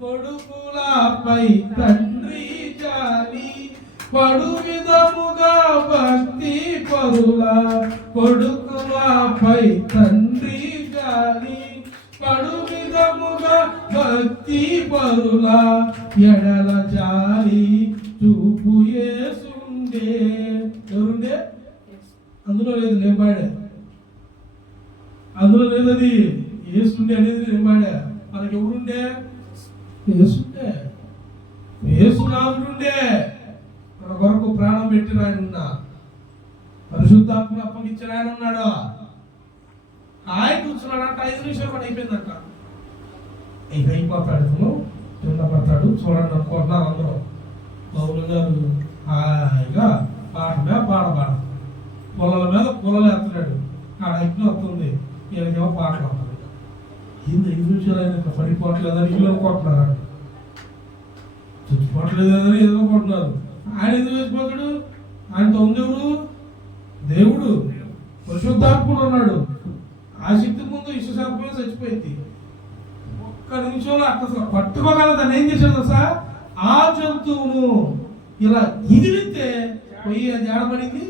కొడుకులపై తండ్రి జాలి పడు విధముగా భక్తి పరుల, కొడుకులపై తండ్రి జాలి పడు విధముగా భక్తి పరుల, ఎడల జాలి చూపు యేసుండే. ఎవరుండే? అందులో లేదు, నేను పాడా. అందులో లేదు, అది యేసుండే అనేది నేను పాడా. మనకి ఎవరుండే? యేసుండే, యేసునాథుడుండే. మన కొరకు ప్రాణం పెట్టిన ఆయన ఉన్నా, పరిశుద్ధాత్మ అప్పగించిన ఆయన ఉన్నాడు. ఆయన కూర్చున్నాడంట. 5 నిమిషాలు కూడా అయిపోయిందంట. అయిపోతాడు, కింద పడతాడు. చూడండి అనుకుంటున్నారు అందరూ. పౌలు గారు హాయిగా పాట మీద పాడ పొలాల మీద పొలాలు వేస్తున్నాడు. ఆడ అగ్ని వస్తుంది, ఈయనకేమో పాటలు వస్తుంది. ఏంది 5 నిమిషాలు ఆయన పడిపోవట్లేదని ఇల్లు అనుకుంటున్నారు, చచ్చిపోవట్లేదని ఏదో అనుకుంటున్నారు. ఆయన ఎందుకు వేసిపోతాడు? ఆయనతో ఉండేవాడు దేవుడు, పరిశుద్ధాత్ముడు ఉన్నాడు. ఆ శక్తి ముందు ఇష్టశాపమే చచ్చిపోయింది. 1 నిమిషంలో అట్లా పట్టుకోగలదని ఏం చేశాడు సార్? ఆ జంతువును ఇలా ఎదిరితే పోయి అది ఏడబడింది,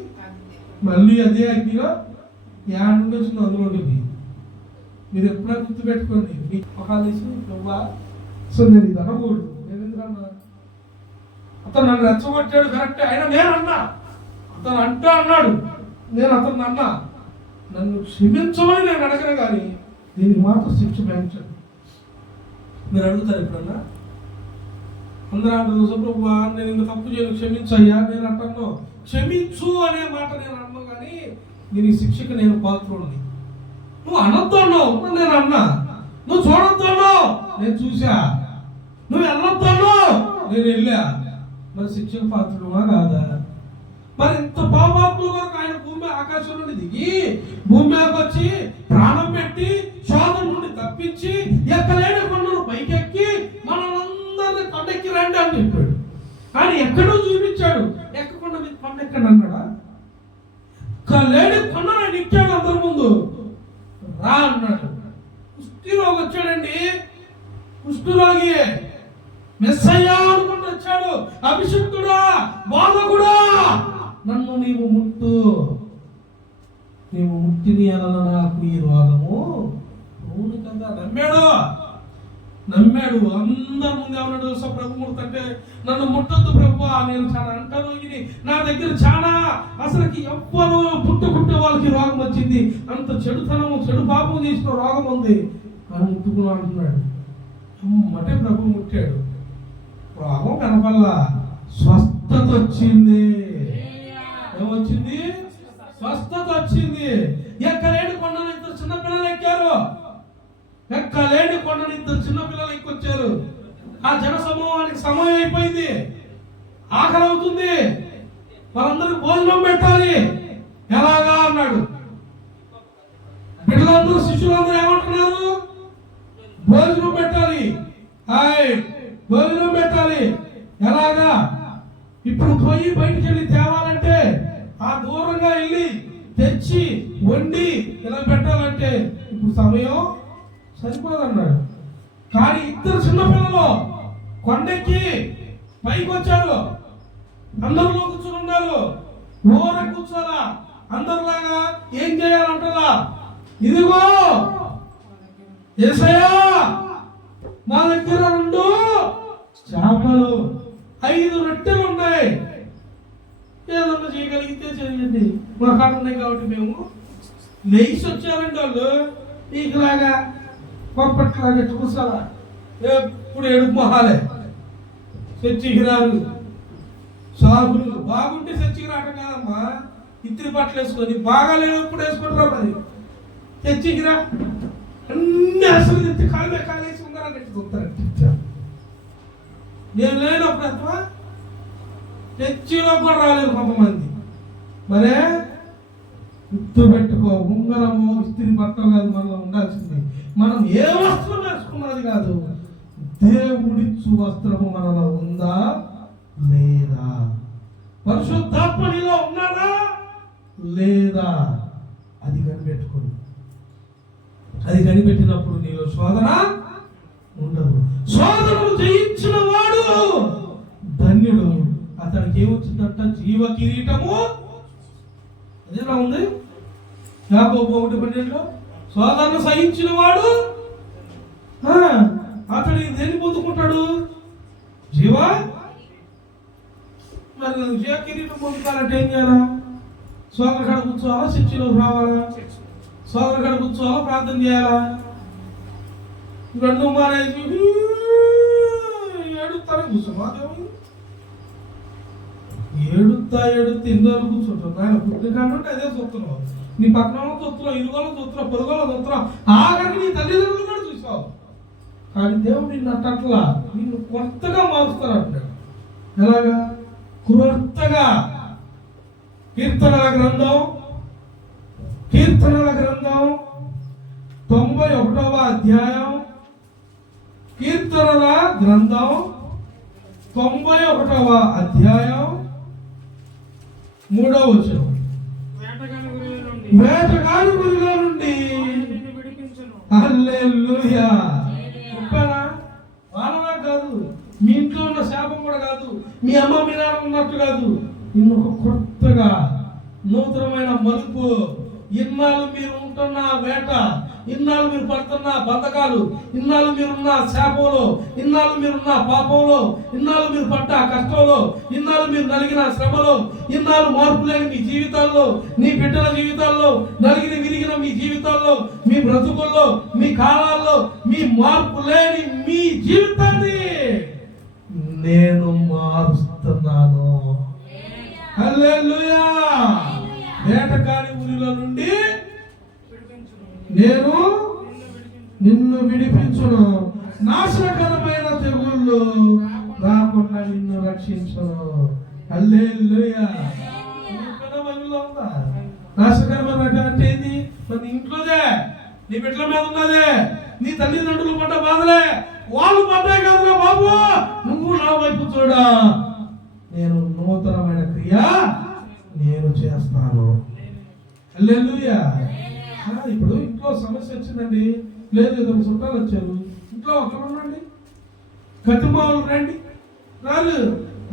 మళ్ళీ అదే అగ్నిలో ఏడు నుండి వచ్చింది అందులోకి. మీరు ఎప్పుడైనా గుర్తు పెట్టుకోండి. మీకు ఒకళ్ళు నువ్వా సో నేను ఇది అనకూడదు, నేను ఎందుకన్నా? అతను నన్ను రెచ్చగొట్టాడు కరెక్టే, అయినా నేను అన్నా, అతను అంటా అన్నాడు, నేను అతను అన్నా. నన్ను క్షమించమని నేను అడగను, కానీ దీనికి మాత్రం శిక్ష పెంచండి. మీరు అడుగుతారు ఎప్పుడన్నా? అందరూ అంటారు ప్రభు నేను ఇంకా తప్పు చేయను, క్షమించయ్యా. నేను అంటాను క్షమించు అనే మాట నేను అన్నాను, కానీ నేను ఈ శిక్షకు నేను పాత్రుడిని. నువ్వు అనొద్దు అన్నావు, నేను అన్నా. నువ్వు చూడొద్దు అన్నావు, నేను చూసా. నువ్వు వెళ్ళొద్దు అన్నావు, నేను వెళ్ళా. మరి శిక్షకు పాత్రుడువా కాదా? మరి ఇంత పాపాత్ముల వరకు ఆయన భూమి ఆకాశం నుండి దిగి భూమి మీదకి వచ్చి ప్రాణం పెట్టి శోధన నుండి తప్పించి ఎక్కలేని కొండను పైకెక్కి మనల్ని కొండెక్కి రండి అని చెప్పాడు. కానీ ఎక్కడో చూపించాడు, ఎక్కకుండా మీకు కొండ ఎక్కడ అన్నాడా? లేని కొండ నేను ఎక్కాడు అందరి ముందు, రా అన్నాడు. కుష్ఠరోగి వచ్చాడండి, కుష్ఠరోగి మెస్సయ్యా అనుకుంటూ వచ్చాడు. అభిషిక్తుడా, బాలకుడా, నన్ను నీవు ముట్టు, నీవు ముట్టిని అన్న నాకు ఈ రోగము అవును కదా. నమ్మాడు. అందరి ముందు ఏమన్నాడు? ప్రభు ముట్టంటే నన్ను ముట్టొద్దు ప్రభు, నేను చాలా అంటాను. ఇది నా దగ్గర చాలా అసలుకి ఎవ్వరు పుట్టే వాళ్ళకి రోగం వచ్చింది, అంత చెడుతనము చెడు పాపం చేసిన రోగం ఉంది అని ముట్టుకున్నా అంటున్నాడు. అంటే ప్రభు ముట్టాడు, రోగం కనపల్లా, స్వస్థత వచ్చింది. ఏమొచ్చింది? స్వస్థత వచ్చింది. ఎక్కలేని కొండను 2 చిన్నపిల్లలు ఎక్కారు, ఎక్కలేని కొండను 2 చిన్నపిల్లలు ఎక్కొచ్చారు. ఆ జన సమూహానికి సమయం అయిపోయింది, ఆకలి అవుతుంది, వాళ్ళందరికీ భోజనం పెట్టాలి. ఎలాగా అన్నాడు. బిడ్డలందరూ శిష్యులందరూ ఏమంటున్నారు? భోజనం పెట్టాలి. హాయ్ భోజనం పెట్టాలి. ఎలాగా? ఇప్పుడు పోయి బయటికి వెళ్ళి తేవాలంటే ఆ దూరంగా వెళ్ళి తెచ్చి వండి ఇలా పెట్టాలంటే ఇప్పుడు సమయం సరిపోదన్నాడు. కానీ ఇద్దరు చిన్నపిల్లలు కొండెక్కి పైకి వచ్చారు. అందరిలో కూర్చుని ఉన్నారు. ఊర కూర్చోరా, అందరిలాగా ఏం చేయాలంటారా? ఇదిగో యేసయ్యా, మా దగ్గర 2 చేపలు 5 రొట్టెలు ఉన్నాయి, ఏదన్నా చేయగలిగితే చేయండి. మా కాడ ఉన్నాయి కాబట్టి మేము లేచి వచ్చారండి. వాళ్ళు నీకులాగా పప్పట్లాగా చూసారా, ఎప్పుడు ఏడుపు మొహాలే, చర్చికి రారు, సాగులు బాగుంటే చర్చికి రావటం కాదమ్మా. ఇద్దరి బట్టలు వేసుకొని బాగా లేనప్పుడు వేసుకుంటారా మరి. చర్చికి రా, అన్ని అసలు తెచ్చి కాలేసి ఉండాలని పెట్టి చూస్తారంట. నేను లేనప్పుడు ఎంతవా చర్చిలో కూడా రాలేదు కొంతమంది. మరే గుర్తు పెట్టుకో, ఉంగరము ఇస్త్రీ బట్టలు కాదు మనలో ఉండాల్సింది. మనం ఏ వస్త్రం వేసుకున్నది కాదు, దేవుడిచ్చు వస్త్రము మనలో ఉందా లేదా? పరిశుద్ధాత్మ నీలో ఉన్నారా లేదా? అది కనిపెట్టుకోండి. అది కనిపెట్టినప్పుడు నీలో శోధన ఉండదు. శోధనను జయించిన వాడు ధన్యుడు. అతనికి ఏమొచ్చిందంట? జీవ కిరీటము. అదేలా ఉంది యాకోబు 1:12. శోధనను సహించిన వాడు అతడు దేన్ని పొందుకుంటాడు? జీవ. మరి జీవ కిరీటం పొందుతారంటే ఏం చేయాలా? శోధన కాడ కూర్చోవాలా? చర్చిలోకి రావాలా? శోధన కాడ కూర్చోవాలా? ప్రార్థన చేయాలా? 2 మానేసి ఏడుతానే కూర్చోమా? ఏడుతా ఇందులో కూర్చుంటావు. నాయన పుట్టినకాడంటే అదే చూస్తున్నావు. నీ పక్కన చూస్తున్నావు, ఇరుగోలో చూస్తున్నావు, పొరుగులో చూస్తున్నావు, ఆఖరికి నీ తల్లిదండ్రులు కూడా చూసావు. కానీ దేవుడు నిన్ను అట్లా నిన్ను కొత్తగా మారుస్తారు అంటాడు. ఎలాగా? క్రొత్తగా. కీర్తనల గ్రంథం 91వ అధ్యాయం. కీర్తనల గ్రంథం 91వ అధ్యాయం 3వ వచనం. వేటగాని గురిలో నుండి హల్లెలూయా. వాళ్ళలా కాదు, మీ ఇంట్లో ఉన్న శాపం కూడా కాదు, మీ అమ్మ మీ నాన్న ఉన్నట్టు కాదు. నిన్ను ఒక కొత్తగా నూతనమైన మలుపు. ఇన్నాళ్ళు మీరు ఉంటున్న వేట, ఇన్నాళ్ళు మీరు పడుతున్న బంధకాలు, ఇన్నాళ్ళు మీరున్న శాపంలో, ఇన్నాళ్ళు మీరున్న పాపంలో, ఇన్నాళ్ళు మీరు పడ్డ కష్టంలో, ఇన్నాళ్ళు మీరు నలిగిన శ్రమలో, ఇన్నాళ్ళు మార్పు లేని మీ జీవితాల్లో, నీ బిడ్డల జీవితాల్లో, నలిగిన విరిగిన మీ జీవితాల్లో, మీ బ్రతుకుల్లో, మీ కాలాల్లో, మీ మార్పు లేని మీ జీవితాన్ని నేను మారుస్తున్నాను. హల్లెలూయా. వేటగాని ఊరిలో నుండి నేను నిన్ను విడిపించును, నాశనకరమైన తెగుళ్ళు రాకుండా నిన్ను రక్షించును. హల్లెలూయా. నాశనకరమైన అంటే ఏంది? నీ ఇంట్లోదే, నీ బిడ్డల మీద ఉన్నదే, నీ తల్లిదండ్రులు పడ్డ బాధలే, వాళ్ళు పడ్డే కదరా బాబు. నువ్వు నా వైపు చూడా, నేను నూతనమైన క్రియ నేను చేస్తాను. హల్లెలూయా. ఇప్పుడు ఇంట్లో సమస్య వచ్చిందండి, లేదు ఏదో చుట్టాలు వచ్చారు, ఇంట్లో ఒకరు ఉండండి, కతిమావులు రండి, రాదు,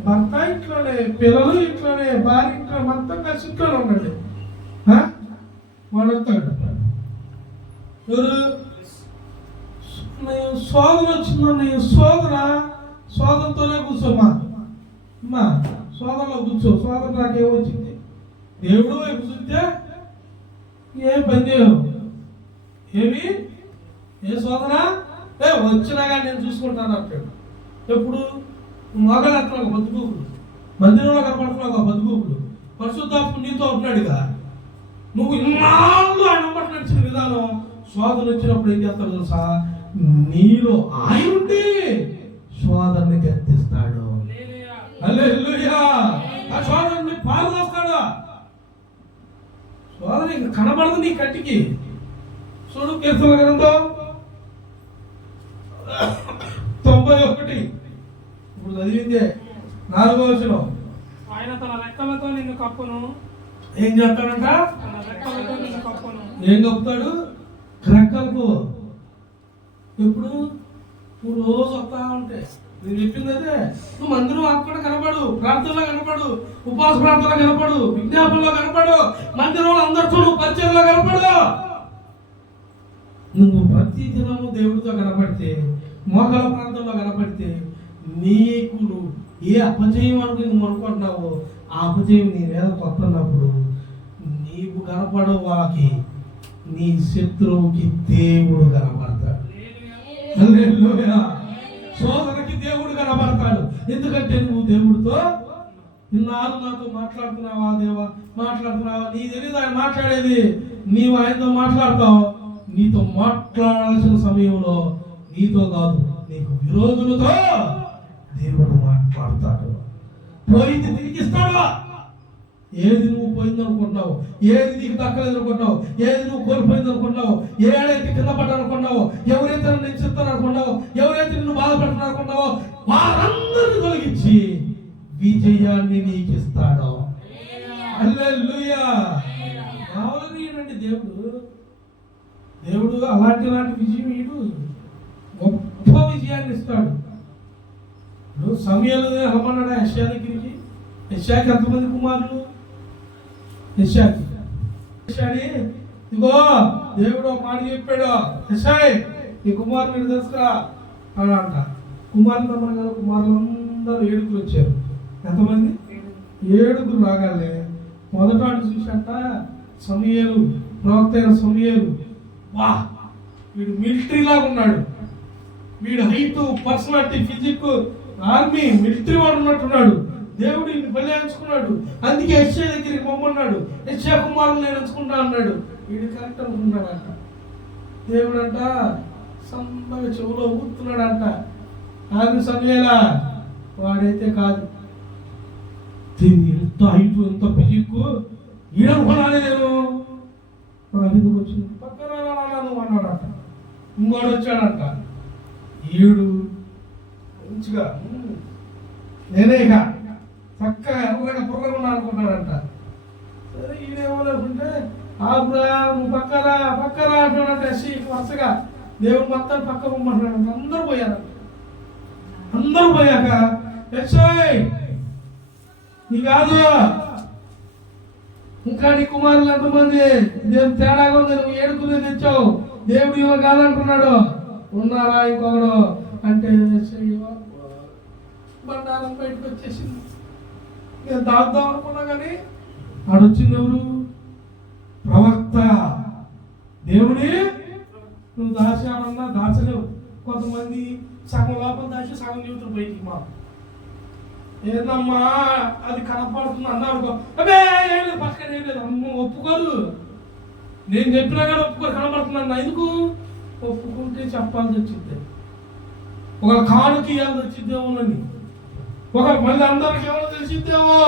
భర్త ఇంట్లోనే, పిల్లలు ఇంట్లోనే, భార్య ఇంట్లో, మొత్తం కలిసి ఇంట్లోనే ఉండండి. వాడంతా ఎవరు? శోధన వచ్చిందన్న శోధనతోనే కూర్చోమ్మా. అమ్మా శోధనలో కూర్చో. శోధన నాకేమొచ్చింది? దేవుడు వైపు చూస్తే ఏం పని చేయవు. ఏమి ఏ శోధన వచ్చినా కానీ నేను చూసుకుంటాను అంటాడు. ఎప్పుడు? మొగలెత్తన ఒక బతుకూపుడు, మందిరంలో కనపడుతున్నా ఒక బతుకూపుడు, పరిశుద్ధాత్మ నీతో ఉంటున్నాడుగా. నువ్వు ఇన్నాళ్ళు ఆయన నమ్మటం నడిచిన విధానం, శోధన వచ్చినప్పుడు ఏం చేస్తాడు తెలుసా? నీలో ఆయన ఉండి శోధనని గద్దిస్తాడు. హల్లెలూయా. ఆ శోధనని పారదోస్తాడు. శోధన ఇంకా కనబడదు నీ కంటికి. చూడు కీర్తనల గ్రంథం 91 ఇప్పుడు చదివిందే 4వ వచనం. ఆయన తన రెక్కలతో నిన్ను కప్పును. ఏం చేస్తాడంట? తన రెక్కలతో నిన్ను కప్పును. ఏం కప్పుతాడు? రెక్కలతో. ఎప్పుడు? నువ్వు రోజు వస్తా ఉంటే నేను చెప్పింది అదే. నువ్వు మందిరం అక్కడ కనపడు, ప్రార్థనలో కనపడు, ఉపవాస ప్రార్థనలో కనపడు, విజ్ఞాపనలో కనపడు, మందిరంలో అందరితో నువ్వు పరిచయంలో కనపడు. నువ్వు ప్రతి దినము దేవుడితో కనపడితే, మోకాల ప్రాంతంలో కనపడితే, నీకు ఏ అపజయం అనుకుని నువ్వు అనుకుంటున్నావో ఆ అపజయం నీ మీద కొత్తన్నప్పుడు నీకు కనపడవు, వాళ్ళకి నీ శత్రువుకి దేవుడు కనపడతాడు. హల్లెలూయా. సోదరునికి దేవుడు కనబడతాడు. ఎందుకంటే నువ్వు దేవుడితో ఇన్నాళ్ళు నాతో మాట్లాడుతున్నావా దేవా, మాట్లాడుతున్నావా? నీ తెలియదు ఆయన మాట్లాడేది. నీవు ఆయనతో మాట్లాడతావు. నీతో మాట్లాడాల్సిన సమయంలో నీతో కాదు, నీకు విరోధులతో దేవుడు మాట్లాడతాడు. పోయింది తిరిగిస్తాడు. ఏది నువ్వు పోయింది అనుకుంటున్నావు, ఏది నీకు దక్కలేదు అనుకుంటున్నావు, ఏది నువ్వు కోల్పోయింది అనుకుంటున్నావు, ఏడైతే కింద పడ్డానుకున్నావు, ఎవరైతే నన్ను నిశ్చిస్తాను అనుకున్నావు, ఎవరైతే నిన్ను బాధపడుతున్నా అనుకున్నావో వారందరిని తొలగించి విజయాన్ని నీకు ఇస్తాడు. హల్లెలూయా. కావాలని దేవుడు దేవుడు అలాంటి విజయం ఇడు, గొప్ప విజయాన్ని ఇస్తాడు. ఇప్పుడు సమయాలు రమ్మన్నాడు యెషయా దగ్గరికి. యెషయాకి ఎంతమంది కుమారులు? యెషయాకి ఇదిగో దేవుడు ఒక మాట చెప్పాడు, యెషయా ఈ కుమారులు తెలుసురా అని అంట. కుమారులు రమ్మన్నారు. కుమారులందరూ 7 వచ్చారు. ఎంతమంది? 7 రాగానే మొదట చూసంట సమూయేలు, ప్రవక్త అయిన సమూయేలు, వా వీడు మిలిటరీ లాగా ఉన్నాడు, వీడు height, personality, physique, army, military వాడు ఉన్నట్టున్నాడు. దేవుడు ఈయన బలి ఎంచుకున్నాడు. అందుకే యెషయా దగ్గరికి పొమ్మన్నాడు. యెషయా కుమారుని నేను ఎంచుకుంటా అన్నాడు. వీడు కరెక్ట్ అనుకున్నాడంట. దేవుడు అంట సంబగా చెవులో ఊతున్నాడంట. ఆమె సమయాలా వాడైతే కాదు, దీన్ని ఎంత హైట్, ఎంత ఫిజిక్, ఈడనుకున్నానే నేను. ఎందుకు వచ్చింది పక్కన నువ్వు అన్నాడంట. ఇంకోడు వచ్చాడంట. ఈడు మంచిగా నేనే ఇక చక్కగా ఎర్రగా పుర్రగా ఉన్నా అనుకుంటాడంట. సరే ఈడేమనుకుంటే ఆపురా నువ్వు పక్కరా అంటున్నాడంట. వరుసగా దేవుడు మొత్తం పక్క పొమ్మంటున్నాడు. అందరూ పోయారంట. అందరూ పోయాక యెషయా నీ కాదు, ఇంకా నీ కుమారులు ఎంతమంది? దేవుడు తేడాగా ఉంది, నువ్వు 7 తెచ్చావు, దేవుడు ఇవ్వ కాదంటున్నాడు. ఉన్నారా ఇంకొకడు అంటే బండారం బయటకు వచ్చేసింది. నేను దాద్దాం అనుకున్నా కానీ ఆడొచ్చింది ఎవరు? ప్రవక్త. దేవుడి నువ్వు దాచాడన్నా దాచలేవు. కొంతమంది సగం లోపల దాచి సగం జీవితం బయటికి మా ఏందమ్మా అది కనపడుతుంది అన్నారు. అదే ఏం లేదు, పక్కన ఏం లేదు, అమ్మ ఒప్పుకోరు. నేను చెప్పినా కానీ ఒప్పుకోరు, కనపడుతున్నా. ఎందుకు ఒప్పుకుంటే చెప్పాల్సి వచ్చింది, ఒక కానుక ఇవ్వాల్సి వచ్చిద్దేమోనని, ఒక మళ్ళీ అందరికి ఎవరో తెలిసిద్దేమో.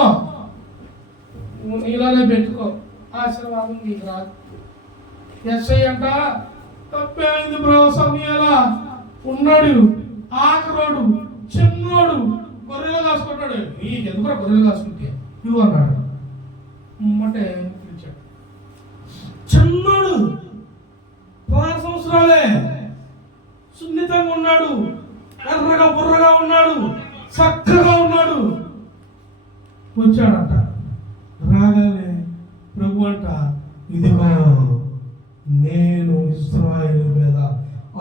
నీలానే పెట్టుకో, ఆశీర్వాదం నీకు రాదు. యెషయా అంట తప్పేమైంది బ్రో, సమయాలా ఉన్నాడు, ఆఖరోడు, చిన్నోడు, గొర్రెలు కాసుకుంటాడు. నీకు ఎందుకు గొర్రెలు కాసుకుంటే నువ్వు అన్నాడు. అంటే పిలిచాడు. చిన్నోడు, 16 సంవత్సరాలే, సున్నితంగా ఉన్నాడు, ఎర్రగా బుర్రగా ఉన్నాడు, చక్కగా ఉన్నాడు. వచ్చాడంట. రాగానే ప్రభు అంట, ఇదిగో నేను ఇశ్రాయేలు మీద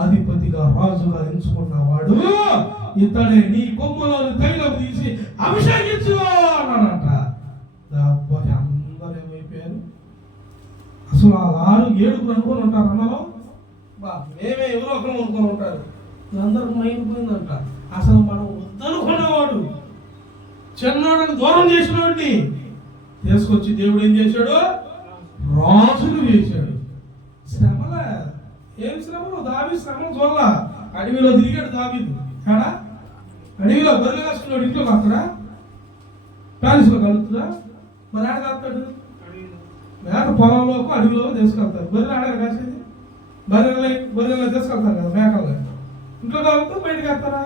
అధిపతిగా రాజుగా ఎంచుకున్నవాడు ఇతడే, నీ కొమ్ములను తైలం తీసి అభిషేకించు అన్నాడంట. లేకపోతే అందరూ ఏమైపోయారు? అసలు ఆ 6 అనుకుని ఉంటారు అన్నలో. మేమే ఎవరో ఒకరు అనుకుని ఉంటారు. అందరికి మైండ్ పోయిందంట. అసలు మనం వద్దనుకున్నవాడు, చిన్నవాడిని దూరం చేసినవాడిని తీసుకొచ్చి దేవుడు ఏం చేశాడు? రాజును చేశాడు. శ్రమలే, ఏం శ్రమలు? దావీదు శ్రమలు చూడాల. అడవిలో తిరిగాడు దావీదు. కాడా అడవిలో గొర్రెలు కాసుకున్నాడు. ఇంట్లో కాస్తాడా? ప్యాలెస్లో కలుగుతుందా? మరి ఆడ కాస్తాడు? మేత పొలంలోకి అడవిలో తీసుకెళ్తారు. గొర్రెలు ఆడ కాసేది, బర్రెలు తీసుకెళ్తారు కదా మేకలు. ఇంట్లో కలుగుతూ బయటకు వేస్తారా?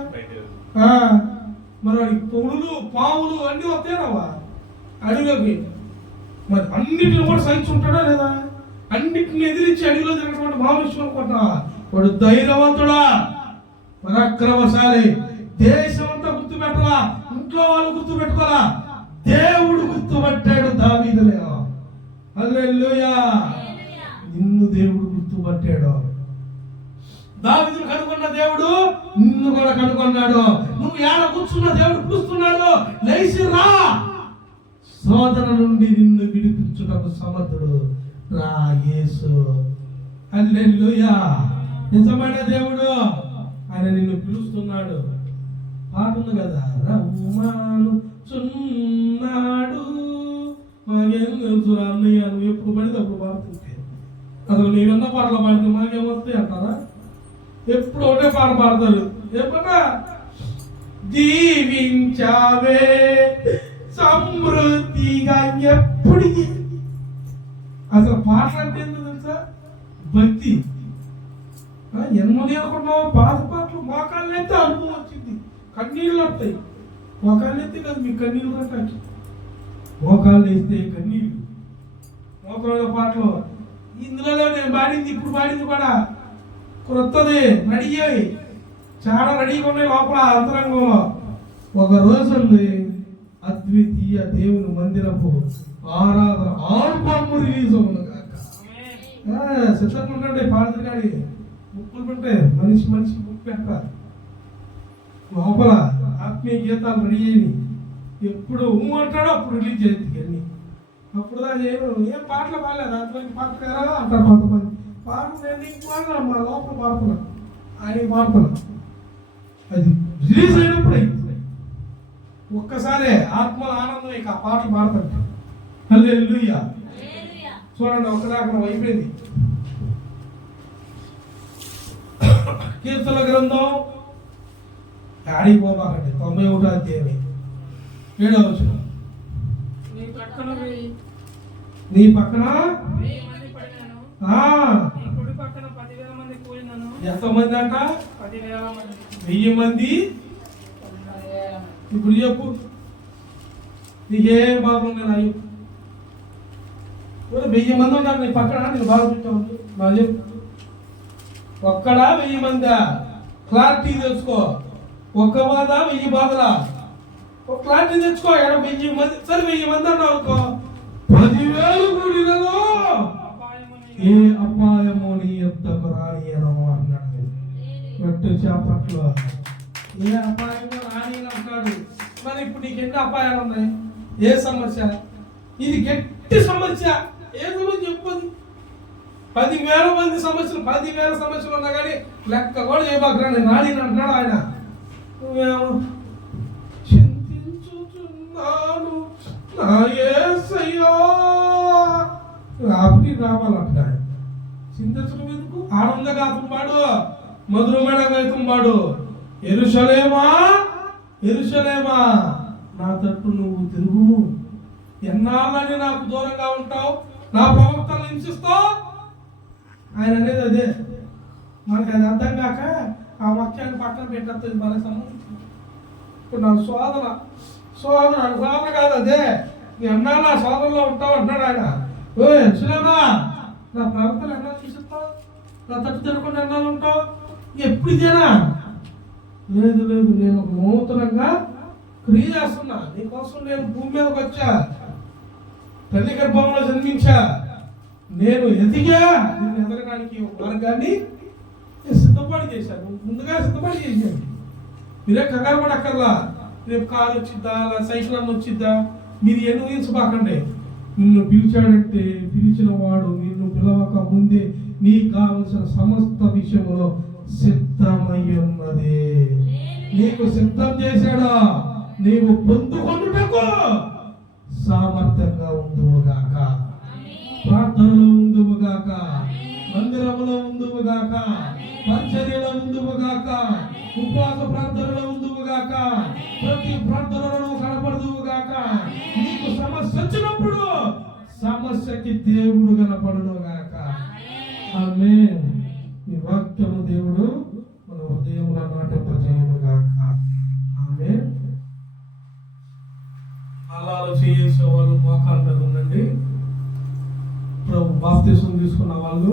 మరి మరి వాడికి పులులు పావులు అన్నీ వస్తాయనవా అడవిలోకి? మరి అన్నిటిని కూడా సహించుంటాడా లేదా? అన్నిటిని ఎదిరించి అడవిలో తిరిగినటువంటి మానుష్యం అనుకుంటున్నా వాడు ధైర్యవంతుడా, పరాక్రమశాలి. దేశం అంతా గుర్తు పెట్టాలా, ఇంట్లో వాళ్ళు గుర్తు పెట్టుకోవాలా, దేవుడు గుర్తుపట్టాడు దావీదులే. హల్లెలూయా. నిన్ను దేవుడు గుర్తుపట్టాడు. దావీదును కనుగొన్న దేవుడు నిన్ను కూడా కనుగొన్నాడు. నువ్వు ఏడ కూర్చున్న దేవుడు పిలుస్తున్నాడు, లేచి రా, శోధన నుండి నిన్ను విడిపించుటకు సమర్థుడు రా యేసు. హల్లెలూయా. నిజమైన దేవుడు ఆయన నిన్ను పిలుస్తున్నాడు. పాట ఉంది కదా, రమ్మాను చున్నాడు. మాకేం తెలుసు అన్నయ్య, నువ్వు ఎప్పుడు పడితే అప్పుడు పాడుతుంటే అసలు నీ విన్న పాటలు పాడితే మాకేమొస్తాయి అంటారా? ఎప్పుడు ఒకటే పాట పాడతారు. ఎప్పుడన్నా దీవించావే సమృద్ధిగా, ఎప్పటికీ. అసలు పాటలు అంటే ఏంటో తెలుసా? భక్తి. ఎన్నో అనుకున్నావు పాత పాటలు. మోకాళ్ళైతే అనుభవం వచ్చింది, కన్నీళ్ళు వస్తాయి. మోకాళ్ళు ఎత్తే కదా మీకు కన్నీళ్ళు కట్టాలి. మోకాళ్ళు వేస్తే కన్నీళ్ళు. మోకాళ్ళ పాటలు ఇందులో నేను పాడింది, ఇప్పుడు పాడింది కూడా క్రొత్తది, రెడీ అయ్యి చాలా రెడీగా ఉన్నాయి లోపల అంతరంగంలో. ఒక రోజు అద్వితీయ దేవుని మందిరపు ఆరాధన ఆల్బమ్ రిలీజ్ అవును కాక. సిద్ధంగా ఉండండి, పాడుతుంది కానీ ముక్కులు పెట్టే మనిషి ముక్కు పెట్టాలి. లోపల ఆత్మీయ గీతాలు రెడీ అయ్యి ఎప్పుడు అంటాడో అప్పుడు రిలీజ్ చేస్తుంది అన్ని. అప్పుడు ఏం పాటలు పాడలేదు, అటువంటి పాటలు కదా అంటారు కొంతమంది. పాటలు నేను పాడలా, మా లోపల పాడుతున్నా, ఆయన పాడుతున్నా. అది రిలీజ్ అయినప్పుడు అయింది. ఒక్కసారి ఆత్మల ఆనందం ఇక ఆ పాటలు పాడుతుంటే. హల్లెలూయా. చూడండి, ఒకదాకా అయిపోయింది. కీర్తన గ్రంథం ఆడికి పోబాకండి, 91వ అధ్యాయం 7వ వచనం. నీ పక్కన 1000 మంది కూలినను. ఎంతమంది అంట? 1000 మంది. ఇప్పుడు చెప్పు, నీకే బాబు నేను 1000 మంది ఉన్నారు నీ పక్కన, నేను బాగా చూస్తాను. నాకు చెప్పు, ఒక్కడా 1000 మందా? క్లారిటీ తెలుసుకో. ఒక్క బాధ 1000 బాధలా? ఒక క్లారిటీ తెచ్చుకో. 1000 మంది సరే, 1000 మంది అన్నావు అనుకో, 10,000 కూడినను ఏ అపాయము నీ యొద్దకు రానియను అన్నాడు. గట్టు చేపట్ల ఏ అపాయము రానియను అంటాడు. మరి ఇప్పుడు నీకు ఎన్ని అపాయాలు ఉన్నాయి? ఏ సమస్య? ఇది గట్టి సమస్య. ఏ సమస్య చెప్పది? 10,000 మంది సమస్యలు, 10,000 సమస్యలు ఉన్నా కానీ లెక్క కూడా చేయబాకరాని రాని అంటున్నాడు ఆయన. నువ్వేమో చింతించుచున్నాను నా యేసయ్యా రావాలంటున్నాడు. చింతించడం ఎందుకు? ఆనంద గాతం పాడు, మధురమైన గాతం పాడు. యెరూషలేమా యెరూషలేమా నా తట్టు నువ్వు తిరుగు. ఎన్నాళ్ళని నాకు దూరంగా ఉంటావు, నా ప్రవక్తలను హింసిస్తావు. ఆయన అనేది అదే. మనకి అది అర్థం కాక ఆ వాక్యాన్ని పక్కన పెట్టేస్తుంది మనకు సంబంధించి. ఇప్పుడు నాకు సోదర కాదు అదే. నీ ఎన్నాళ్ళు ఆ సోదరులో ఉంటావు అంటున్నాడు ఆయన. ఓ యెరూషలేమా నా ప్రవక్తలు ఎన్నాళ్ళు హింసిస్తావు, నా తట్టు తిరగకుండా ఎన్నాళ్ళు ఉంటావు? ఎప్పుడు ఇదేనా? లేదు, నేను ఒక నూతనంగా క్రియ చేస్తున్నా. నీకోసం నేను భూమి మీదకి వచ్చా, తల్లి గర్భంలో జన్మించా, నేను ఎదిగా. నేను ఎదగడానికి ఒక మార్గాన్ని సిద్ధపాటు చేశాను, ముందుగా సిద్ధపాటు చేశాను. మీరే కంగారు పడక్కర్లా. రేపు కారు వచ్చిద్దా, సైకిల్ అన్న వచ్చిద్దా, మీరు ఎన్ని ఊహించబాకండి. నిన్ను పిలిచాడంటే పిలిచిన వాడు నిన్ను పిలవక ముందే నీకు కావలసిన సమస్త విషయంలో సిద్ధమై ఉన్నది. నీకు సిద్ధం చేశాడా? నీవు పొందుకొనుటకు సామర్థ్యంగా ఉందువుగాక, ప్రార్థనలో ఉందువుగాక, మందిరంలో ఉందువుగాక, పరిచర్యలో ఉందువుగాక, ఉపవాస ప్రార్థనలో ఉందువుగాక, ప్రతి ప్రార్థనలో కనపడుదువుగాక. నీకు సమస్య వచ్చినప్పుడు సమస్యకి దేవుడు కనపడునుగాక. ఆమేన్. ఈ వాక్యము దేవుడు మన హృదయంలో నాటింపజేయునుగాక. ఆమేన్. కాలాలు చేసే వాళ్ళు మోకాళ్ళ మీద ఉండండి. బాప్తిసం తీసుకున్న వాళ్ళు